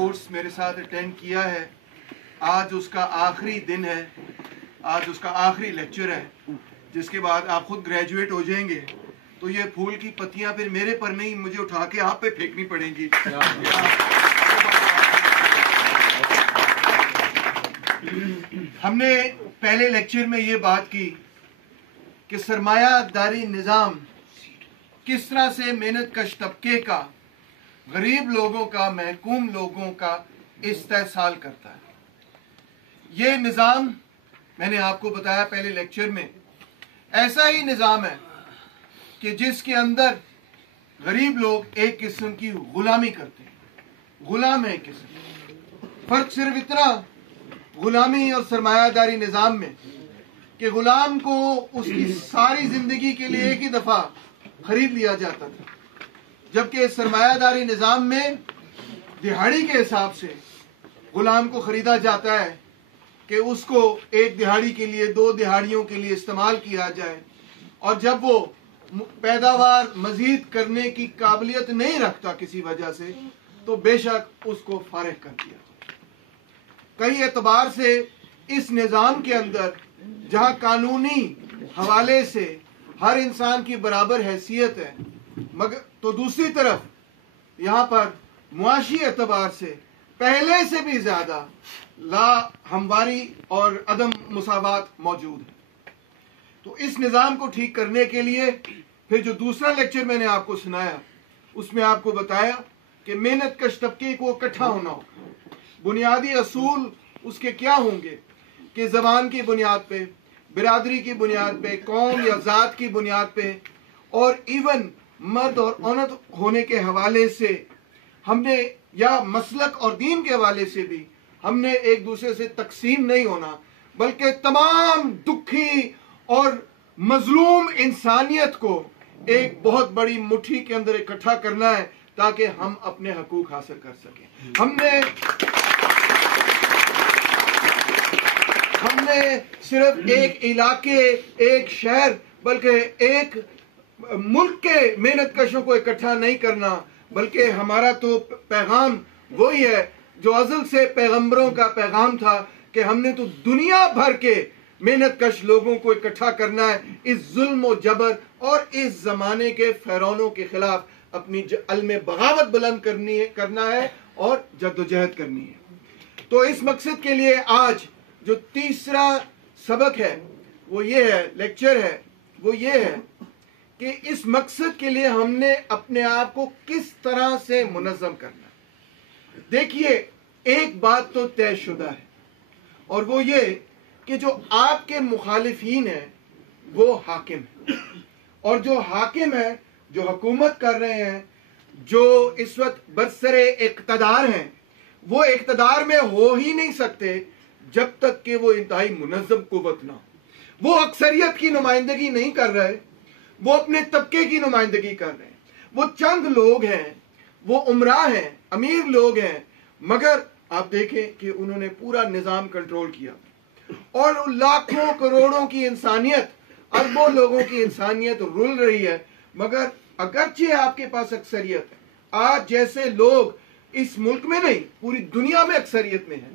Course मेरे साथ attend किया है, आज उसका आखिरी दिन है, आज उसका आखिरी लेक्चर है, जिसके बाद आप खुद ग्रेजुएट हो जाएंगे। तो ये फूल की पत्तियां फिर मेरे पर नहीं, मुझे उठा के आप पे फेंकनी पड़ेंगी। हमने पहले लेक्चर में ये बात की कि सरमायादारी निज़ाम किस तरह से मेहनत कश तबके का, गरीब लोगों का, महकूम लोगों का इस्तेहसाल करता है। ये निज़ाम मैंने आपको बताया पहले लेक्चर में, ऐसा ही निज़ाम है कि जिसके अंदर गरीब लोग एक किस्म की गुलामी करते हैं, गुलाम है एक किस्म। फर्क सिर्फ इतना गुलामी और सरमायादारी निज़ाम में कि गुलाम को उसकी सारी जिंदगी के लिए एक ही दफा खरीद लिया जाता था, जबकि सरमायादारी निज़ाम में दिहाड़ी के हिसाब से गुलाम को खरीदा जाता है कि उसको एक दिहाड़ी के लिए, 2 दिहाड़ियों के लिए इस्तेमाल किया जाए, और जब वो पैदावार मजीद करने की काबिलियत नहीं रखता किसी वजह से, तो बेशक उसको फारिग कर दिया। कई एतबार से इस निज़ाम के अंदर जहां कानूनी हवाले से हर इंसान की बराबर हैसियत है, मगर तो दूसरी तरफ यहाँ पर मुआशी एतबार से पहले से भी ज्यादा ला हमवारी और अदम मुसावात मौजूद है। तो इस निज़ाम को ठीक करने के लिए फिर जो दूसरा लेक्चर मैंने आपको सुनाया, उसमें आपको बताया कि मेहनत कश तबके को इकट्ठा होना हो। बुनियादी असूल उसके क्या होंगे कि ज़बान की बुनियाद पे, बिरादरी की बुनियाद पे, कौम या ज़ात की बुनियाद पे, और इवन मर्द और औरत होने के हवाले से हमने, या मसलक और दीन के हवाले से भी हमने एक दूसरे से तकसीम नहीं होना, बल्कि तमाम दुखी और मजलूम इंसानियत को एक बहुत बड़ी मुट्ठी के अंदर इकट्ठा करना है ताकि हम अपने हकूक हासिल कर सकें। हमने सिर्फ एक इलाके, एक शहर, बल्कि एक मुल्क के मेहनत कशों को इकट्ठा नहीं करना, बल्कि हमारा तो पैगाम वही है जो अज़ल से पैगंबरों का पैगाम था कि हमने तो दुनिया भर के मेहनत कश लोगों को इकट्ठा करना है, इस जुल्म और जबर और इस जमाने के फ़िरौनों के खिलाफ अपनी अलम बगावत बुलंद करना है और जद्दोजहद करनी है। तो इस मकसद के लिए आज जो तीसरा सबक है वो ये है, लेक्चर है वो ये है कि इस मकसद के लिए हमने अपने आप को किस तरह से मुनज़्ज़म करना है। देखिए, एक बात तो तयशुदा है, और वो ये कि जो आपके मुखालिफीन हैं वो हाकिम है, और जो हाकिम है, जो हुकूमत कर रहे हैं, जो इस वक्त बरसरे इक़्तिदार हैं, वो इक़्तिदार में हो ही नहीं सकते जब तक कि वो इंतहाई मुनज़्ज़म कुव्वत ना हो। वो अक्सरियत की नुमाइंदगी नहीं कर रहे, वो अपने तबके की नुमाइंदगी कर रहे हैं। वो चंद लोग हैं, वो उमरा हैं, अमीर लोग हैं, मगर आप देखें कि उन्होंने पूरा निज़ाम कंट्रोल किया, और लाखों करोड़ों की इंसानियत, अरबों लोगों की इंसानियत रुल रही है। मगर अगरचे आपके पास अक्सरियत है, आज जैसे लोग इस मुल्क में नहीं पूरी दुनिया में अक्सरियत में है,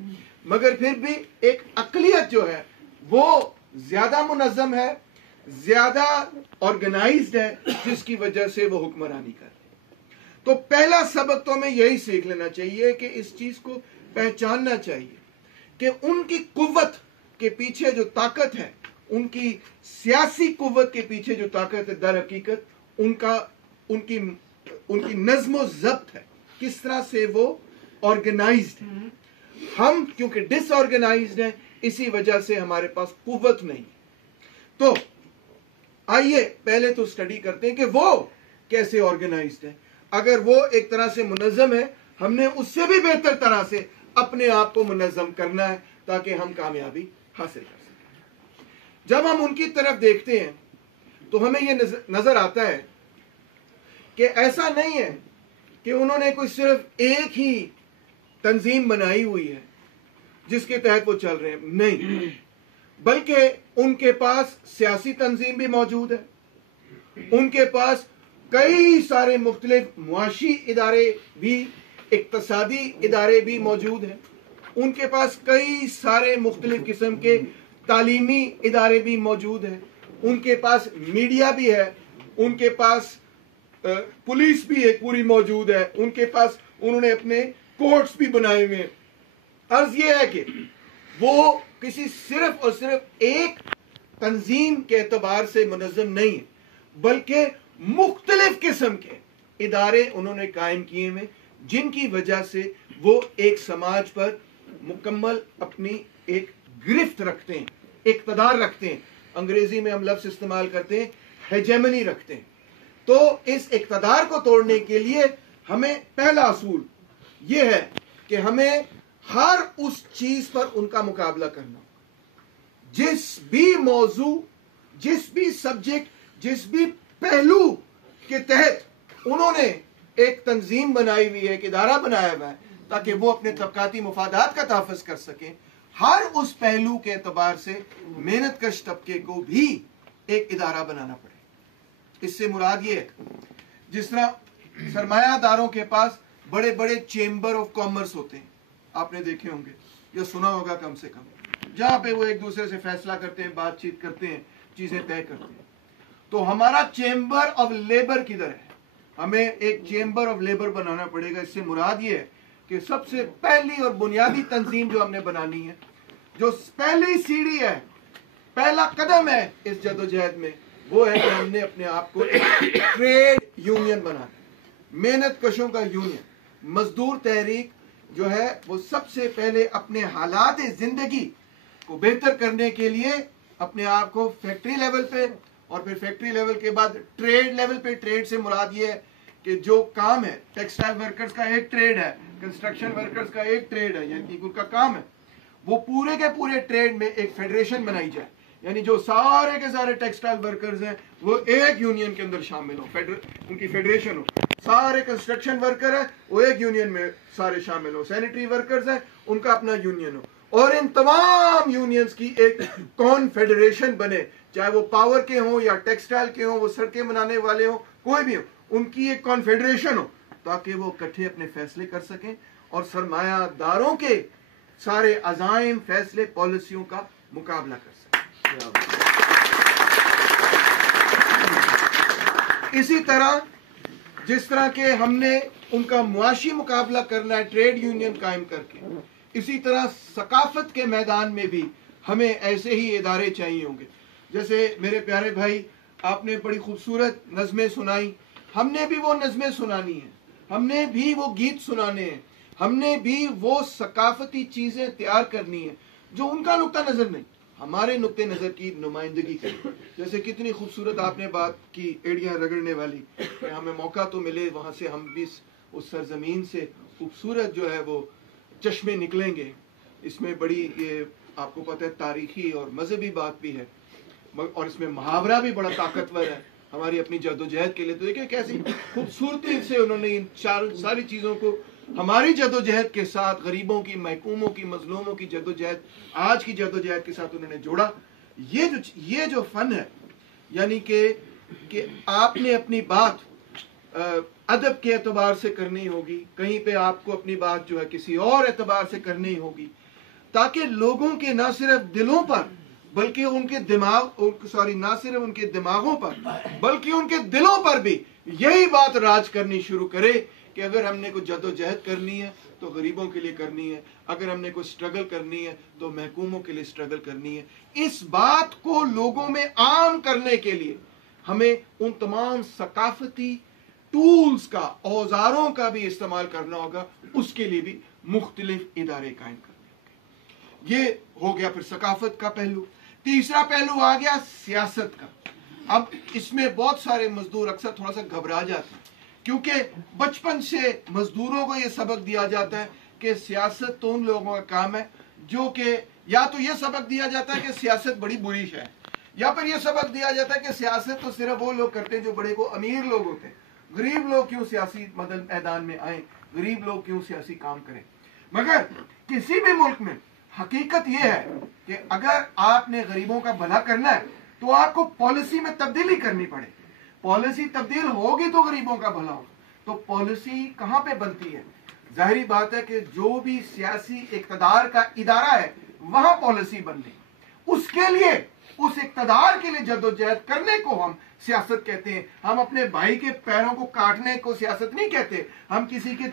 मगर फिर भी एक अक़लियत जो है वो ज्यादा मुनज़्ज़म है, ज्यादा ऑर्गेनाइज्ड है, जिसकी वजह से वो हुक्मरानी कर रहे। तो पहला सबक तो हमें यही सीख लेना चाहिए कि इस चीज को पहचानना चाहिए कि उनकी कुव्वत के पीछे जो ताकत है, उनकी सियासी कुव्वत के पीछे जो ताकत है, दर हकीकत उनकी नज़्म व ज़ब्त है, किस तरह से वो ऑर्गेनाइज्ड है। हम क्योंकि डिसऑर्गेनाइज्ड हैं, इसी वजह से हमारे पास कुव्वत नहीं। तो आइए पहले तो स्टडी करते हैं कि वो कैसे ऑर्गेनाइज्ड है। अगर वो एक तरह से मुनज़्ज़म है, हमने उससे भी बेहतर तरह से अपने आप को मुनज़्ज़म करना है ताकि हम कामयाबी हासिल कर सकें। जब हम उनकी तरफ देखते हैं तो हमें यह नजर आता है कि ऐसा नहीं है कि उन्होंने कोई सिर्फ एक ही तंजीम बनाई हुई है जिसके तहत वो चल रहे हैं, नहीं, बल्कि उनके पास सियासी तंजीम भी मौजूद है, उनके पास कई सारे मुख्तलिफ मुआशी इदारे भी इक्तसादी इदारे भी मौजूद हैं, उनके पास कई सारे मुख्तलिफ किस्म के तालीमी इदारे भी मौजूद हैं, उनके पास मीडिया भी है, उनके पास पुलिस भी एक पूरी मौजूद है, उनके पास उन्होंने अपने कोर्ट्स भी बनाए हुए हैं। अर्ज ये है कि वो किसी सिर्फ और सिर्फ एक तंजीम के एतबार से मुनज़्ज़म नहीं है, बल्कि मुख्तलिफ किस्म के इदारे उन्होंने कायम किए हुए, जिनकी वजह से वो एक समाज पर मुकम्मल अपनी एक गिरफ्त रखते हैं, इक़्तिदार रखते हैं। अंग्रेजी में हम लफ्ज़ इस्तेमाल करते हैं हेजेमनी रखते हैं। तो इस इक़्तिदार को तोड़ने के लिए हमें पहला असूल यह है कि हमें हर उस चीज पर उनका मुकाबला करना, जिस भी मौजू, जिस भी सब्जेक्ट, जिस भी पहलू के तहत उन्होंने एक तंजीम बनाई हुई है, एक इदारा बनाया हुआ है, ताकि वो अपने तबकाती मुफादात का तहफ़्फ़ुज़ कर सकें, हर उस पहलू के एतबार से मेहनत कश तबके को भी एक इदारा बनाना पड़े। इससे मुराद ये है, जिस तरह सरमायादारों के पास बड़े बड़े चेंबर ऑफ कॉमर्स होते हैं, आपने देखे होंगे या सुना होगा कम से कम, जहां पे वो एक दूसरे से फैसला करते हैं, बातचीत करते हैं, चीजें तय करते हैं। तो हमारा चेंबर ऑफ लेबर किधर है? हमें एक चेंबर ऑफ लेबर बनाना पड़ेगा। इससे मुराद ये है कि सबसे पहली और बुनियादी तंजीम जो हमने बनानी है, जो पहली सीढ़ी है, पहला कदम है इस जदोजहद में, वो है कि हमने अपने आप को ट्रेड यूनियन बनाना, मेहनत कशों का यूनियन। मजदूर तहरीक जो है वो सबसे पहले अपने हालात जिंदगी को बेहतर करने के लिए अपने आप को फैक्ट्री लेवल पे, और फिर फैक्ट्री लेवल के बाद ट्रेड लेवल पे, ट्रेड से मुराद ये है कि जो काम है, टेक्सटाइल वर्कर्स का एक ट्रेड है, कंस्ट्रक्शन वर्कर्स का एक ट्रेड है, यानी उनका काम है, वो पूरे के पूरे ट्रेड में एक फेडरेशन बनाई जाए, यानी जो सारे के सारे टेक्सटाइल वर्कर्स हैं वो एक यूनियन के अंदर शामिल हो, उनकी फेडरेशन हो। सारे कंस्ट्रक्शन वर्कर है वो एक यूनियन में सारे शामिल हो, सैनिटरी वर्कर्स है उनका अपना यूनियन हो, और इन तमाम यूनियंस की एक कॉन्फेडरेशन बने, चाहे वो पावर के हों या टेक्सटाइल के हों, वो सड़कें बनाने वाले हों, कोई भी हो, उनकी एक कॉन्फेडरेशन हो, ताकि वो इकट्ठे अपने फैसले कर सकें और सरमायादारों के सारे अज़ाइम, फैसले, पॉलिसियों का मुकाबला कर सकें। इसी तरह जिस तरह के हमने उनका मुआशी मुकाबला करना है ट्रेड यूनियन कायम करके, इसी तरह सकाफत के मैदान में भी हमें ऐसे ही इदारे चाहिए होंगे। जैसे मेरे प्यारे भाई, आपने बड़ी खूबसूरत नज़में सुनाई, हमने भी वो नज़में सुनानी है, हमने भी वो गीत सुनाने हैं, हमने भी वो सकाफती चीजें तैयार करनी है जो उनका नुक्ता नजर नहीं, हमारे नुक्ते नजर की नुमाइंदगी करें। जैसे कितनी खूबसूरत आपने बात की एड़ियां रगड़ने वाली, हमें मौका तो मिले वहां से हम भी उस सरजमीन से खूबसूरत जो है वो चश्मे निकलेंगे। इसमें बड़ी ये आपको पता है तारीखी और मजहबी बात भी है, और इसमें मुहावरा भी बड़ा ताकतवर है हमारी अपनी जद्दोजहद के लिए। तो देखिए कैसी खूबसूरती से उन्होंने इन सारी चीजों को हमारी जद्दोजहद के साथ, गरीबों की, महकूमों की, मजलूमों की जद्दोजहद, आज की जद्दोजहद के साथ उन्होंने जोड़ा। ये जो फन है, यानी कि आपने अपनी बात अदब के एतबार से करनी होगी, कहीं पे आपको अपनी बात जो है किसी और एतबार से करनी होगी, ताकि लोगों के ना सिर्फ दिलों पर बल्कि उनके ना सिर्फ उनके दिमागों पर बल्कि उनके दिलों पर भी यही बात राज करनी शुरू करे कि अगर हमने कुछ जद्दोजहद करनी है तो गरीबों के लिए करनी है, अगर हमने कुछ स्ट्रगल करनी है तो महकूमों के लिए स्ट्रगल करनी है। इस बात को लोगों में आम करने के लिए हमें उन तमाम सकाफती टूल्स का, औजारों का भी इस्तेमाल करना होगा, उसके लिए भी मुख्तलिफ इदारे कायम करने होंगे। ये हो गया फिर सकाफत का पहलू। तीसरा पहलू आ गया सियासत का। अब इसमें बहुत सारे मजदूर अक्सर थोड़ा सा घबरा जाते हैं, क्योंकि बचपन से मजदूरों को यह सबक दिया जाता है कि सियासत तो उन लोगों का काम है जो कि, या तो यह सबक दिया जाता है कि सियासत बड़ी बुरी है, या फिर यह सबक दिया जाता है कि सियासत तो सिर्फ वो लोग करते हैं जो बड़े को अमीर लोग होते हैं, गरीब लोग क्यों सियासी मैदान में आए, गरीब लोग क्यों सियासी काम करें। मगर किसी भी मुल्क में हकीकत यह है कि अगर आपने गरीबों का भला करना है तो आपको पॉलिसी में तब्दीली करनी पड़े। पॉलिसी तब्दील होगी तो गरीबों का भला होगा। तो पॉलिसी कहां पे बनती है? जाहिर बात है कि जो भी सियासी इक़्तिदार का इदारा है वहां पॉलिसी बननी, उसके लिए, उस इक़्तिदार के लिए जद्दोजहद करने को हम सियासत कहते हैं। हम अपने भाई के पैरों को काटने को सियासत नहीं कहते, हम किसी की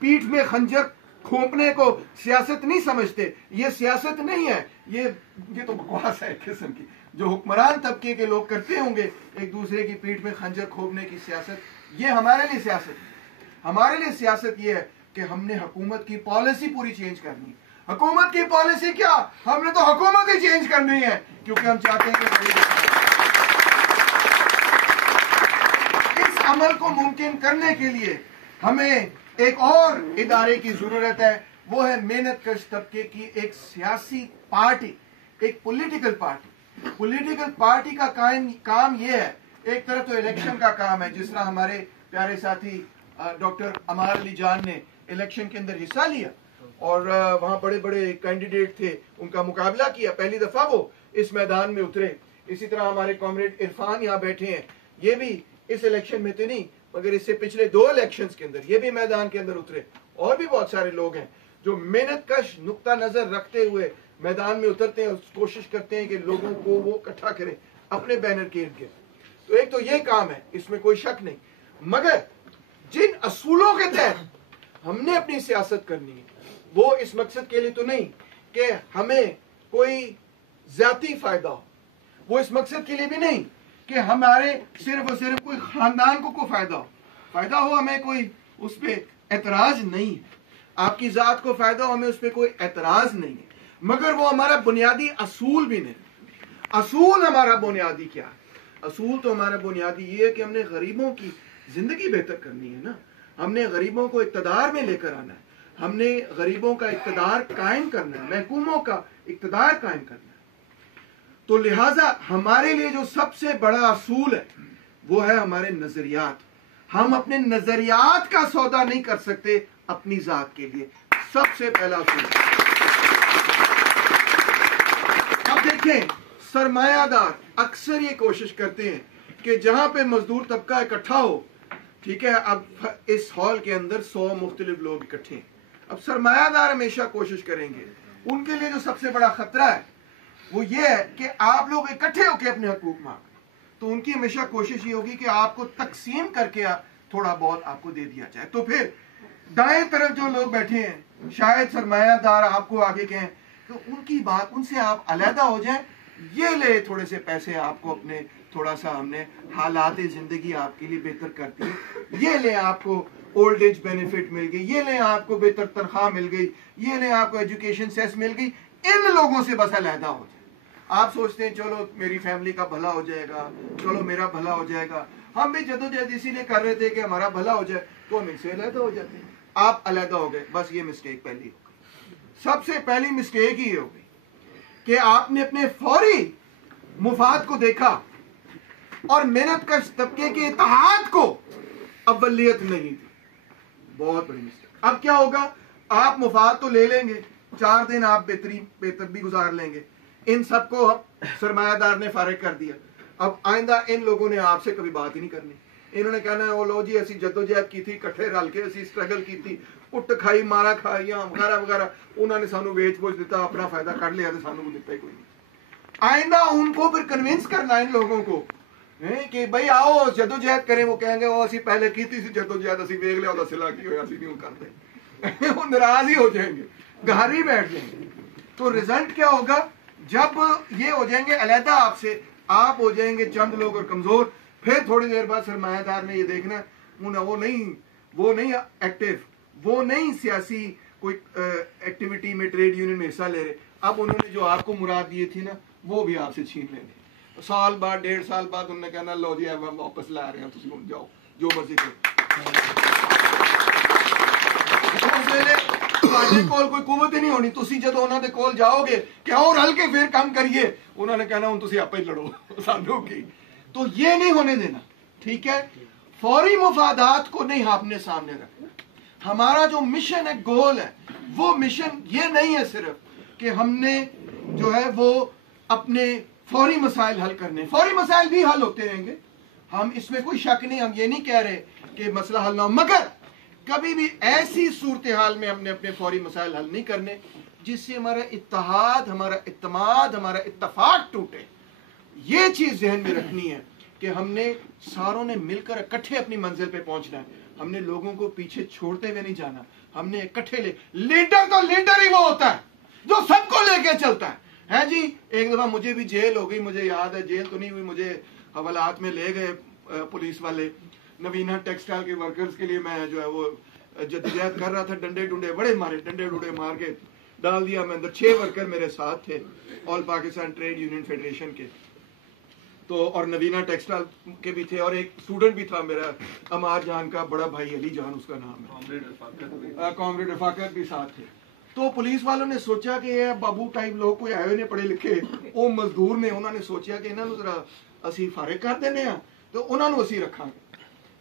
पीठ में खंजर खोपने को सियासत नहीं समझते। ये सियासत नहीं है, ये तो बकवास है किस्म की, जो हुक्मरान तबके के लोग करते होंगे एक दूसरे की पीठ में खंजर खोपने की सियासत। ये हमारे लिए सियासत है। हमारे लिए सियासत ये है कि हमने हुकूमत की पॉलिसी पूरी चेंज करनी है। हुकूमत की पॉलिसी क्या, हमने तो हुकूमत ही चेंज करनी है, क्योंकि हम चाहते हैं कि इस अमल को मुमकिन करने के लिए हमें एक और इदारे की जरूरत है। वो है मेहनत कश तबके की एक सियासी पार्टी, एक पॉलिटिकल पार्टी। पॉलिटिकल पार्टी का काम ये है, एक तरफ तो इलेक्शन का काम है, जिस तरह हमारे प्यारे साथी डॉक्टर अमार अली जान ने इलेक्शन के अंदर हिस्सा लिया और वहां बड़े बड़े कैंडिडेट थे, उनका मुकाबला किया, पहली दफा वो इस मैदान में उतरे। इसी तरह हमारे कॉमरेड इरफान यहाँ बैठे हैं, ये भी इस इलेक्शन में तो नहीं मगर इससे पिछले 2 इलेक्शंस के अंदर ये भी मैदान के अंदर उतरे। और भी बहुत सारे लोग हैं जो मेहनत कश नुक्ता नजर रखते हुए मैदान में उतरते हैं और कोशिश करते हैं कि लोगों को वो इकट्ठा करें अपने बैनर के इर्द गिर्द। तो एक तो ये काम है, इसमें कोई शक नहीं, मगर जिन असूलों के तहत हमने अपनी सियासत करनी है वो इस मकसद के लिए तो नहीं कि हमें कोई ज्यादा फायदा हो, वो इस मकसद के लिए भी नहीं कि हमारे सिर्फ और सिर्फ कोई खानदान को फायदा हो, हमें कोई उस पर एतराज नहीं है। आपकी जात को फायदा हो, हमें उस पर कोई एतराज नहीं है, मगर वो हमारा बुनियादी असूल भी नहीं। असूल हमारा बुनियादी क्या है? असूल तो हमारा बुनियादी ये है कि हमने गरीबों की जिंदगी बेहतर करनी है ना, हमने गरीबों को इक़्तिदार में लेकर आना है, हमने गरीबों का इक़्तिदार कायम करना है, महकूमों का इक़्तिदार कायम करना है। तो लिहाजा हमारे लिए जो सबसे बड़ा असूल है वो है हमारे नजरियात। हम अपने नजरियात का सौदा नहीं कर सकते अपनी जात के लिए, सबसे पहला असूल। अब देखें, सरमायादार अक्सर ये कोशिश करते हैं कि जहां पे मजदूर तबका इकट्ठा हो, ठीक है, अब इस हॉल के अंदर 100 मुख्तलिफ लोग इकट्ठे हैं, अब सरमायादार हमेशा कोशिश करेंगे, उनके लिए जो सबसे बड़ा खतरा है वो ये है कि आप लोग इकट्ठे होकर अपने हकूक मांगे, तो उनकी हमेशा कोशिश ये होगी कि आपको तकसीम करके थोड़ा बहुत आपको दे दिया जाए। तो फिर दाएं तरफ जो लोग बैठे हैं, शायद सरमायादार आपको आगे कहें तो उनकी बात, उनसे आप अलहदा हो जाएं, ये ले थोड़े से पैसे आपको अपने, थोड़ा सा हमने हालात जिंदगी आपके लिए बेहतर करती है, ये ले आपको ओल्ड एज बेनिफिट मिल गई, ये ले आपको बेहतर तनख्वाह मिल गई, ये ले आपको एजुकेशन सेस मिल गई, इन लोगों से बस अलहदा हो जाए। आप सोचते हैं चलो मेरी फैमिली का भला हो जाएगा, चलो मेरा भला हो जाएगा, हम भी जद्दोजहद इसीलिए कर रहे थे कि हमारा भला हो जाए, तो हम इनसे अलहदा हो जाते हैं। आप अलहदा हो गए, बस ये मिस्टेक पहली हो गई। सबसे पहली मिस्टेक ही हो गई कि आपने अपने फौरी मुफाद को देखा और मेहनत कश तबके के इत्तेहाद को अव्वलियत नहीं दी। बहुत बड़ी मिस्टेक। अब क्या होगा, आप मुफाद तो ले लेंगे, 4 दिन आप बेहतर भी गुजार लेंगे, इन सबको सरमायादार ने फारिग कर दिया। अब आइंदा इन लोगों ने आपसे कभी बात ही नहीं करनी, इन्होंने कहना है वो लो जी असी जद्दोजहद की थी, इकट्ठे रल के असी स्ट्रगल की थी, उठ खाई मारा खाइया वगैरह वगैरह, उन्होंने सानू वेच वोच दिता, अपना फायदा कर लिया, तो सानू दिता ही कोई नहीं। आइंदा उनको फिर कन्विंस करना इन लोगों को कि भाई आओ जद्दोजहद करें, वो कहेंगे वो असी पहले की थी जद्दोजहद, असी वेख लिया उदा सिला की होया, असी नहीं करते वो नाराज ही हो जाएंगे, घर ही बैठ जाएंगे। तो रिजल्ट क्या होगा, जब ये हो जाएंगे अलहदा आपसे, आप हो जाएंगे चंद लोग और कमजोर, फिर थोड़ी देर बाद सरमायादार ने ये देखना वो नहीं एक्टिव, वो नहीं सियासी कोई एक्टिविटी में, ट्रेड यूनियन में हिस्सा ले रहे, अब उन्होंने जो आपको मुराद दिए थी ना वो भी आपसे छीन लेंगे। साल बाद 1.5 साल बाद उन्होंने कहना लो जी हम वापस ला रहे हैं, तुम जाओ जो मर्जी करो। ਤੁਹਾਡੇ ਕੋਲ ਕੋਈ ਕੁਵਤ ਹੀ ਨਹੀਂ ਹੋਣੀ, ਤੁਸੀਂ ਜਦੋਂ ਉਹਨਾਂ ਦੇ ਕੋਲ ਜਾਓਗੇ ਕਿ आओ रल के फिर काम करिए, उन्होंने कहना ਹੁਣ ਤੁਸੀਂ ਆਪੇ लड़ो सानू की। तो ये नहीं होने देना, ठीक है। फौरी मुफादात को नहीं आपने सामने रखना। हमारा जो मिशन है, गोल है, वो मिशन ये नहीं है सिर्फ कि हमने जो है वो अपने फौरी मसाइल हल करने, फौरी मसाइल भी हल होते रहेंगे, हम इसमें कोई शक नहीं, हम ये नहीं कह रहे कि मसला हल ना हो, मगर कभी भी ऐसी सूरत हाल में हमने अपने फौरी मसाइल हल नहीं करने जिससे हमारा इत्तेहाद, हमारा इत्तेमाद, हमारा इत्तफाक टूटे। ये चीज जहन में रखनी है कि हमने सारों ने मिलकर इकट्ठे अपनी मंजिल पे पहुंचना है। हमने लोगों को पीछे छोड़ते हुए नहीं जाना, हमने इकट्ठे लीडर तो लीडर ही वो होता है जो सबको लेके चलता है जी। एक दफा मुझे भी जेल हो गई, मुझे याद है, जेल तो नहीं हुई, मुझे हवालात में ले गए पुलिस वाले। नवीना टेक्सटाइल के वर्कर्स के लिए मैं जो है वो जद्दोजहद कर रहा था, डंडे डुंडे बड़े मारे, डंडे डुंडे मार के डाल दिया मैं अंदर। 6 वर्कर मेरे साथ थे, all Pakistan trade union federation के, तो और नवीना टेक्सटाइल के भी थे, और एक स्टूडेंट भी था मेरा, अमार जान का बड़ा भाई, अली जान उसका नाम है, कॉमरेड रफाकत भी साथ थे। तो पुलिस वालों ने सोचा कि ये बाबू टाइप लोग कोई आए ने पढ़े लिखे, वो मजदूर ने, उन्होंने सोचा कि इन्होंने जरा असी फारिग कर देने हैं, तो उन्होंने असी रखा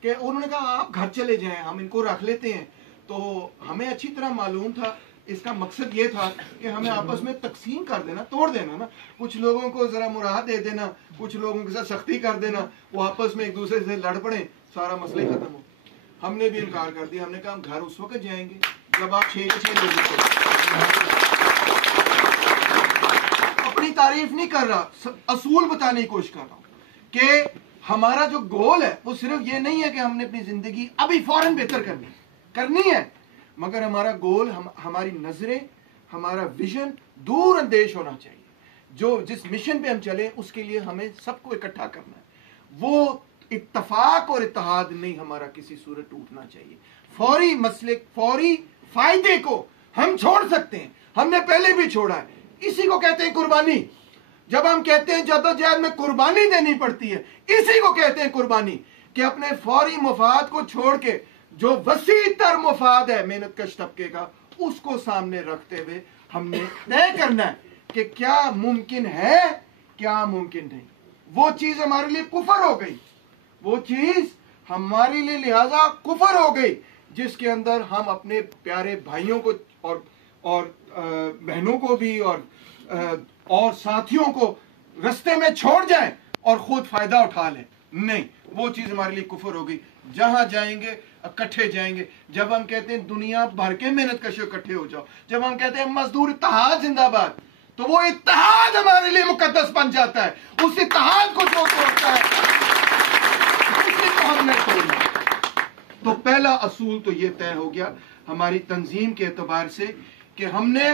कि उन्होंने कहा आप घर चले जाएं, हम इनको रख लेते हैं। तो हमें अच्छी तरह मालूम था, इसका मकसद ये था कि हमें आपस में तकसीम कर देना, तोड़ देना ना, कुछ लोगों को जरा मुराहत दे देना, कुछ लोगों के साथ सख्ती कर देना, वो आपस में एक दूसरे से लड़ पड़े, सारा मसला ही खत्म हो। हमने भी इनकार कर दिया, हमने कहा हम घर उस वक्त जाएंगे जब आप 6 के 6 लोग। अपनी तारीफ नहीं कर रहा, असूल बताने की कोशिश कर रहा हूं कि हमारा जो गोल है वो सिर्फ ये नहीं है कि हमने अपनी जिंदगी अभी फौरन बेहतर करनी है, मगर हमारा गोल, हमारी नजरें, हमारा विजन दूर अंदेश होना चाहिए। जो जिस मिशन पे हम चले उसके लिए हमें सबको इकट्ठा करना है। वो इत्तफाक और इत्तेहाद नहीं हमारा किसी सूरत टूटना चाहिए। फौरी मसले, फौरी फायदे को हम छोड़ सकते हैं, हमने पहले भी छोड़ा है। इसी को कहते हैं कुर्बानी। जब हम कहते हैं जद्दोजहद में कुर्बानी देनी पड़ती है, इसी को कहते हैं कुर्बानी, कि अपने फौरी मुफाद को छोड़ के जो वसी तर मुफाद है मेहनत कश तबके का, उसको सामने रखते हुए हमने तय करना है कि क्या मुमकिन है, क्या मुमकिन नहीं। वो चीज हमारे लिए कुफर हो गई, वो चीज हमारे लिए लिहाजा कुफर हो गई जिसके अंदर हम अपने प्यारे भाइयों को और बहनों को भी और साथियों को रास्ते में छोड़ जाएं और खुद फायदा उठा लें। नहीं, वो चीज हमारे लिए कुफर हो गई। जहां जाएंगे इकट्ठे जाएंगे। जब हम कहते हैं दुनिया भर के मेहनत कशो इकट्ठे हो जाओ, जब हम कहते हैं मजदूर इत्तेहाद जिंदाबाद, तो वो इत्तेहाद हमारे लिए मुकद्दस बन जाता है। उस इत्तेहाद को जो तोड़ता है उसी को हमने तोड़ना। तो पहला असूल तो ये तय हो गया हमारी तंजीम के एतबार से कि हमने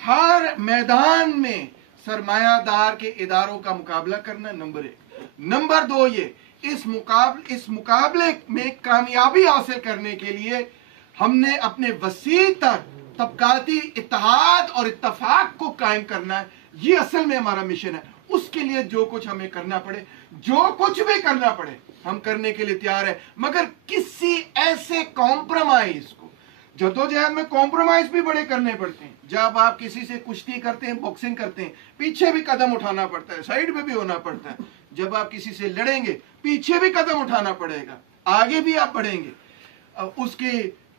हर मैदान में सरमायादार के इदारों का मुकाबला करना, नंबर 1। नंबर 2, ये इस मुकाबले में कामयाबी हासिल करने के लिए हमने अपने वसी तर तबकाती इत्तेहाद और इत्तफाक को कायम करना है। ये असल में हमारा मिशन है। उसके लिए जो कुछ हमें करना पड़े, जो कुछ भी करना पड़े, हम करने के लिए तैयार है। मगर किसी ऐसे कॉम्प्रोमाइज को, जद्दोजहद में कॉम्प्रोमाइज भी बड़े करने पड़ते हैं। जब आप किसी से कुश्ती करते हैं, बॉक्सिंग करते हैं, पीछे भी कदम उठाना पड़ता है, साइड पे भी होना पड़ता है। जब आप किसी से लड़ेंगे, पीछे भी कदम उठाना पड़ेगा, आगे भी आप बढ़ेंगे। उसके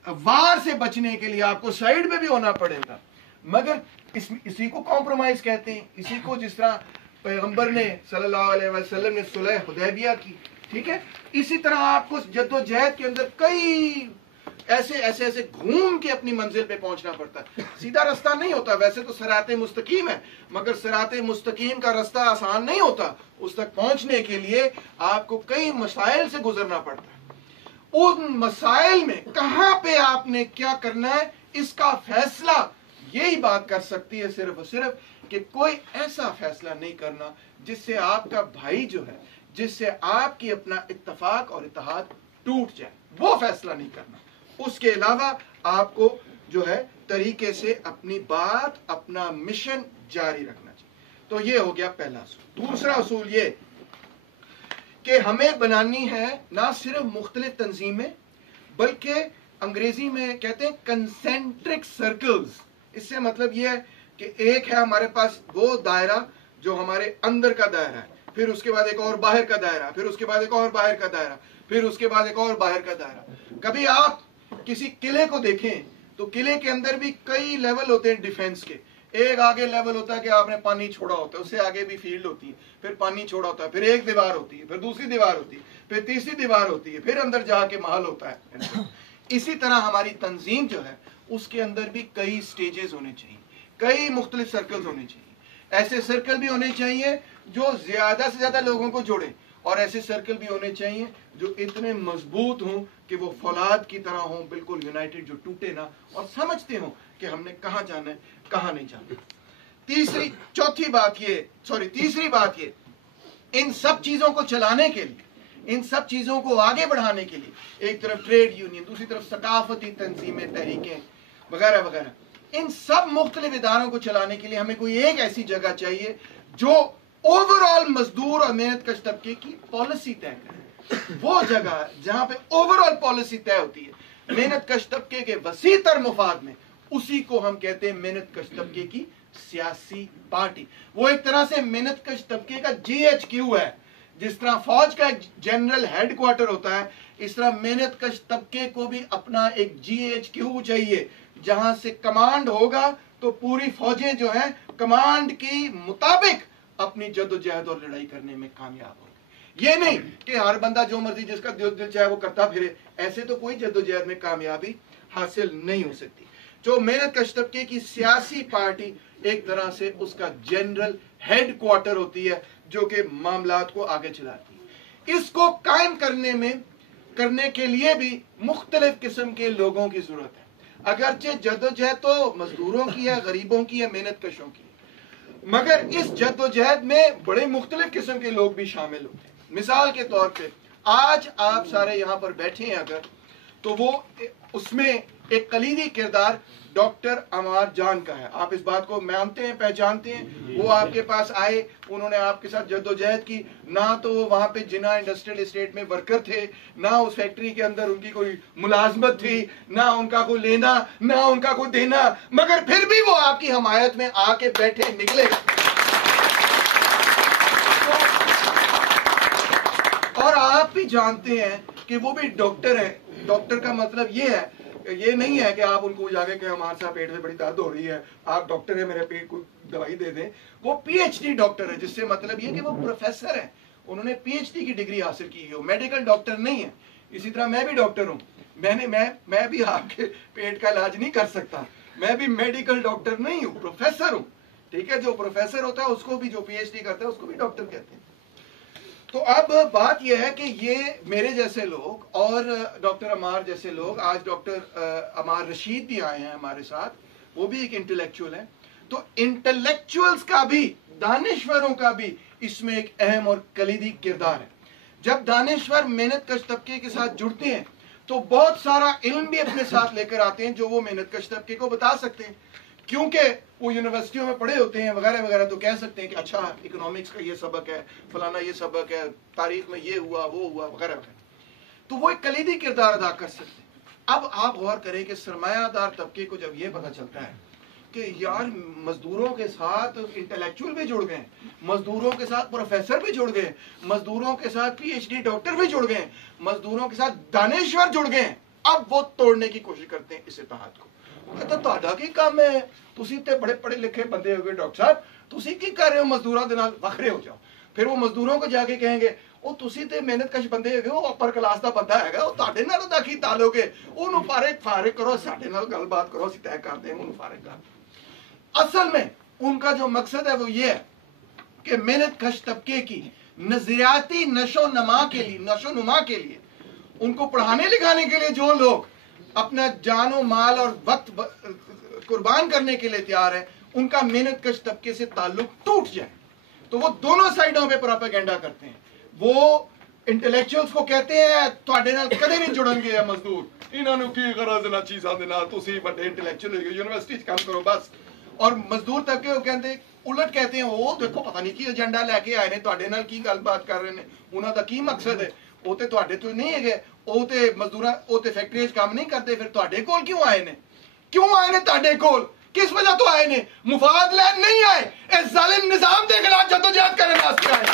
वार से बचने के लिए आपको साइड पे भी होना पड़ेगा। मगर इसी को कॉम्प्रोमाइज कहते हैं। इसी को, जिस तरह पैगंबर ने सल्लल्लाहु अलैहि वसल्लम ने सुलह हुदैबिया की, ठीक है, इसी तरह आपको जद्दोजहद के अंदर कई ऐसे घूम के अपनी मंजिल पे पहुंचना पड़ता है। सीधा रास्ता नहीं होता। वैसे तो सिराते मुस्तकीम है, मगर सिराते मुस्तकीम का रास्ता आसान नहीं होता। उस तक पहुंचने के लिए आपको कई मसाइल से गुजरना पड़ता है। उन मसाइल में कहां पे आपने क्या करना है, इसका फैसला यही बात कर सकती है सिर्फ और सिर्फ कि कोई ऐसा फैसला नहीं करना जिससे आपका भाई जो है, जिससे आपकी अपना इत्तफाक और इत्तेहाद टूट जाए, वो फैसला नहीं करना। उसके अलावा आपको जो है तरीके से अपनी बात, अपना मिशन जारी रखना चाहिए। तो ये हो गया पहला असूल। दूसरा असूल ये कि हमें बनानी है ना सिर्फ मुख्तलिफ तंजीमें, बल्कि अंग्रेजी में कहते हैं कंसेंट्रिक सर्कल्स। इससे मतलब ये है कि एक है हमारे पास वो दायरा जो हमारे अंदर का दायरा है, फिर उसके बाद एक और बाहर का दायरा, फिर उसके बाद एक और बाहर का दायरा, फिर उसके बाद एक और बाहर का दायरा। कभी आप किसी किले को देखें तो किले के अंदर भी कई लेवल होते हैं डिफेंस के। एक आगे लेवल होता है कि आपने पानी छोड़ा होता है, उससे आगे भी फील्ड होती है, फिर पानी छोड़ा होता है, फिर एक दीवार होती है, फिर दूसरी दीवार होती है, फिर तीसरी दीवार होती है, फिर अंदर जाके महल होता है। इसी तरह हमारी तंजीम जो है उसके अंदर भी कई स्टेजेस होने चाहिए, कई मुख्तलिफ सर्कल्स होने चाहिए। ऐसे सर्कल भी होने चाहिए जो ज्यादा से ज्यादा लोगों को जोड़े, और ऐसे सर्कल भी होने चाहिए जो इतने मजबूत हों कि वो फौलाद की तरह हों, बिल्कुल यूनाइटेड, जो टूटे ना और समझते हों कि हमने कहाँ जाना है, कहाँ नहीं जाना। तीसरी बात ये, इन सब चीजों को चलाने के लिए, इन सब चीजों को आगे बढ़ाने के लिए, एक तरफ ट्रेड यूनियन, दूसरी तरफ सकाफती तंजीमें, तहरीकें वगैरह वगैरह, इन सब मुख्तलिफ इदारों को चलाने के लिए हमें कोई एक ऐसी जगह चाहिए जो ओवरऑल मजदूर और मेहनत कश तबके की पॉलिसी तय करे। वो जगह जहां पे ओवरऑल पॉलिसी तय होती है मेहनत कश तबके के वसीतर मुफाद में, उसी को हम कहते हैं मेहनत कश तबके की सियासी पार्टी। वो एक तरह से मेहनत कश तबके का GHQ है। जिस तरह फौज का एक जनरल हेडक्वार्टर होता है, इस तरह मेहनत कश तबके को भी अपना एक GHQ चाहिए, जहां से कमांड होगा तो पूरी फौजें जो हैं कमांड की मुताबिक अपनी जद्दोजहद और लड़ाई करने में कामयाब होगी। ये नहीं कि हर बंदा जो मर्जी जिसका दिल चाहे वो करता फिरे, ऐसे तो कोई जद्दोजहद में कामयाबी हासिल नहीं हो सकती। जो मेहनत कश तबके की सियासी पार्टी एक तरह से उसका जनरल हेडक्वार्टर होती है, जो कि मामलात को आगे चलाती है। इसको कायम करने के लिए भी मुख्तलिफ किस्म के लोगों की जरूरत है। अगरचे जद्दोजहद तो मजदूरों की है, गरीबों की है, मेहनत कशों की, मगर इस जद्दोजहद में बड़े मुख्तलिफ किस्म के लोग भी शामिल होते हैं। मिसाल के तौर पे आज आप सारे यहाँ पर बैठे हैं अगर, तो वो उसमें एक कलीदी किरदार डॉक्टर अमार जान का है। आप इस बात को मानते हैं, पहचानते हैं। वो आपके पास आए, उन्होंने आपके साथ जद्दोजहद की। ना तो वो वहां पे जिना इंडस्ट्रियल एस्टेट में वर्कर थे, ना उस फैक्ट्री के अंदर उनकी कोई मुलाजमत थी, ना उनका कोई लेना, ना उनका कोई देना, मगर फिर भी वो आपकी हमायत में आके बैठे निकले। और आप भी जानते हैं कि वो भी डॉक्टर है। डॉक्टर का मतलब ये नहीं है कि आप उनको जाके कि हमारे साथ पेट में बड़ी दर्द हो रही है, आप डॉक्टर है, मेरे पेट को दवाई दे दें। वो PhD डॉक्टर है, जिससे मतलब ये कि वो प्रोफेसर है, उन्होंने PhD की डिग्री हासिल की है। वो मेडिकल डॉक्टर नहीं है। इसी तरह मैं भी डॉक्टर हूँ। मैं भी आपके पेट का इलाज नहीं कर सकता। मैं भी मेडिकल डॉक्टर नहीं हूँ, प्रोफेसर हूँ। ठीक है, जो प्रोफेसर होता है उसको भी, जो PhD करता है उसको भी डॉक्टर कहते हैं। तो अब बात यह है कि ये मेरे जैसे लोग और डॉक्टर अमार जैसे लोग, आज डॉक्टर अमार रशीद भी आए हैं हमारे साथ, वो भी एक इंटेलेक्चुअल है। तो इंटेलेक्चुअल्स का भी, दानिश्वरों का भी इसमें एक अहम और कलीदी किरदार है। जब दानिश्वर मेहनत कश तबके के साथ जुड़ते हैं तो बहुत सारा इल्म भी अपने साथ लेकर आते हैं जो वो मेहनत कश तबके को बता सकते हैं, क्योंकि वो यूनिवर्सिटियों में पढ़े होते हैं वगैरह वगैरह। तो कह सकते हैं कि अच्छा इकोनॉमिक्स का ये सबक है, फलाना ये सबक है, तारीख में ये हुआ वो हुआ वगैरह वगैरह। तो वो एक कलीदी किरदार अदा कर सकते हैं। अब आप गौर करें कि सरमायादार तबके को जब ये पता चलता है कि यार मजदूरों के साथ इंटेलेक्चुअल भी जुड़ गए, मजदूरों के साथ प्रोफेसर भी जुड़ गए, मजदूरों के साथ PhD डॉक्टर भी जुड़ गए, मजदूरों के साथ दानिश्वर जुड़ गए, अब वो तोड़ने की कोशिश करते हैं इस इत्तेहाद को। तो ਤੁਹਾਡਾ ਕੀ ਕੰਮ ਹੈ? ਤੁਸੀਂ ਤੇ बड़े पढ़े लिखे बंदे हो गए डॉक्टर साहब, ਤੁਸੀਂ ਕੀ कर रहे हो? मजदूरों के नाल वखरे हो जाओ। फिर वो मजदूरों को जाके कहेंगे ਉਹ ਤੁਸੀਂ ਤੇ ਮਿਹਨਤ ਕਸ਼ ਬੰਦੇ ਹੈਗੇ ਹੋ, ਅਪਰ ਕਲਾਸ ਦਾ ਬੰਦਾ ਹੈਗਾ, ਉਹ ਤੁਹਾਡੇ ਨਾਲ ਦਾ ਕੀ ਤਾਲੁਕ ਹੈ? ਉਹਨੂੰ ਫਾਰਿਗ ਕਰੋ, ਸਾਡੇ ਨਾਲ ਗੱਲਬਾत करो, ਅਸੀਂ तय करते हैं ਉਹਨੂੰ फारिग कर। असल में उनका जो मकसद है वो ये है कि मेहनत कश तबके की नजरियाती नशो नुमा के लिए उनको पढ़ाने लिखाने के लिए जो लोग अपना जानो माल और वक्त कुर्बान करने के लिए तैयार है, उनका मेहनत कश तबके से ताल्लुक टूट जाए। तो वो दोनों साइडों पे प्रोपेगेंडा करते हैं। वो इंटेलेक्चुअल्स को कहते हैं ਤੁਹਾਡੇ ਨਾਲ ਕਦੇ ਨਹੀਂ ਜੁੜਨਗੇ ਇਹ ਮਜ਼ਦੂਰ, ਇਹਨਾਂ ਨੂੰ ਕੀ ਗਰਜ਼ ਨਾ ਚੀਜ਼ਾਂ ਦੇ ਨਾਲ, ਤੁਸੀਂ ਵੱਡੇ ਇੰਟੈਲੈਕਚੁਅਲ ਹੋ, यूनिवर्सिटी च काम करो बस। और मजदूर तबके को कहते उलट कहते हैं ਉਹ ਦੇਖੋ ਪਤਾ ਨਹੀਂ ਕੀ ਏਜੰਡਾ ਲੈ ਕੇ ਆਏ ਨੇ, ਤੁਹਾਡੇ ਨਾਲ ਕੀ ਗੱਲਬਾਤ ਕਰ ਰਹੇ ਨੇ, ਉਹਨਾਂ ਦਾ ਕੀ ਮਕਸਦ ਹੈ। ਉਹ ਤੇ ਤੁਹਾਡੇ ਤੋਂ ਨਹੀਂ ਹੈਗੇ, ਉਹ ਤੇ ਮਜ਼ਦੂਰਾਂ, ਉਹ ਤੇ ਫੈਕਟਰੀਆਂ 'ਚ ਕੰਮ ਨਹੀਂ ਕਰਦੇ, ਫਿਰ ਤੁਹਾਡੇ ਕੋਲ ਕਿਉਂ ਆਏ ਨੇ? ਕਿਉਂ ਆਏ ਨੇ ਤੁਹਾਡੇ ਕੋਲ? किस वजह तो आए ने? मुफाद लैन नहीं आए, इस जालिम निजाम के खिलाफ जद्दोजहद करने वास्ते आए।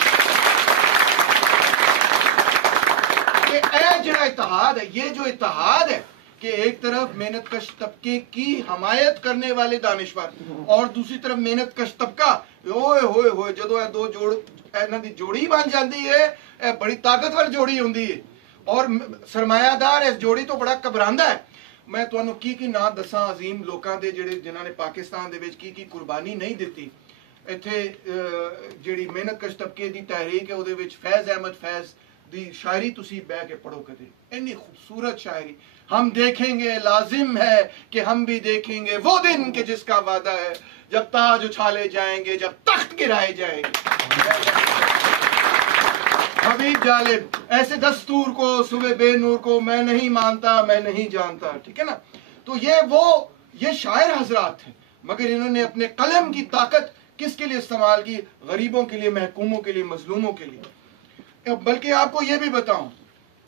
ये इत्तेहाद है, ये जो इत्तेहाद है कि एक तरफ मेहनत कश तबके की हमायत करने वाले दानिश्वर और दूसरी तरफ मेहनत कश तबका, ओए होए होए जदों ये दो जोड़ इन्हां दी जोड़ी बन जाती है, बड़ी ताकतवर जोड़ी हुंदी है। और सरमायादार इस जोड़ी तो बड़ा घबरांदा है। मैं तुहानू की ना दसा अजीम लोगों के जिहड़े जिन्होंने पाकिस्तान दे विच की कुर्बानी नहीं दी। इत्थे जिहड़ी मेहनतकश तबके की तहरीक है उहदे विच फैज़ अहमद फैज़ दी शायरी तुसी बह के पढ़ो कदे, इन्नी खूबसूरत शायरी। हम देखेंगे लाजिम है कि हम भी देखेंगे वो दिन के जिसका वादा है, जब ताज उछाले जाएंगे, जब तख्त गिराए जाएंगे। हबीब जालिब, ऐसे दस्तूर को सुबह बेनूर को मैं नहीं मानता, मैं नहीं जानता। ठीक है ना। तो ये शायर हजरात थे, मगर इन्होंने अपने कलम की ताकत किसके लिए इस्तेमाल की? गरीबों के लिए, महकूमों के लिए, मजलूमों के लिए। बल्कि आपको यह भी बताऊं,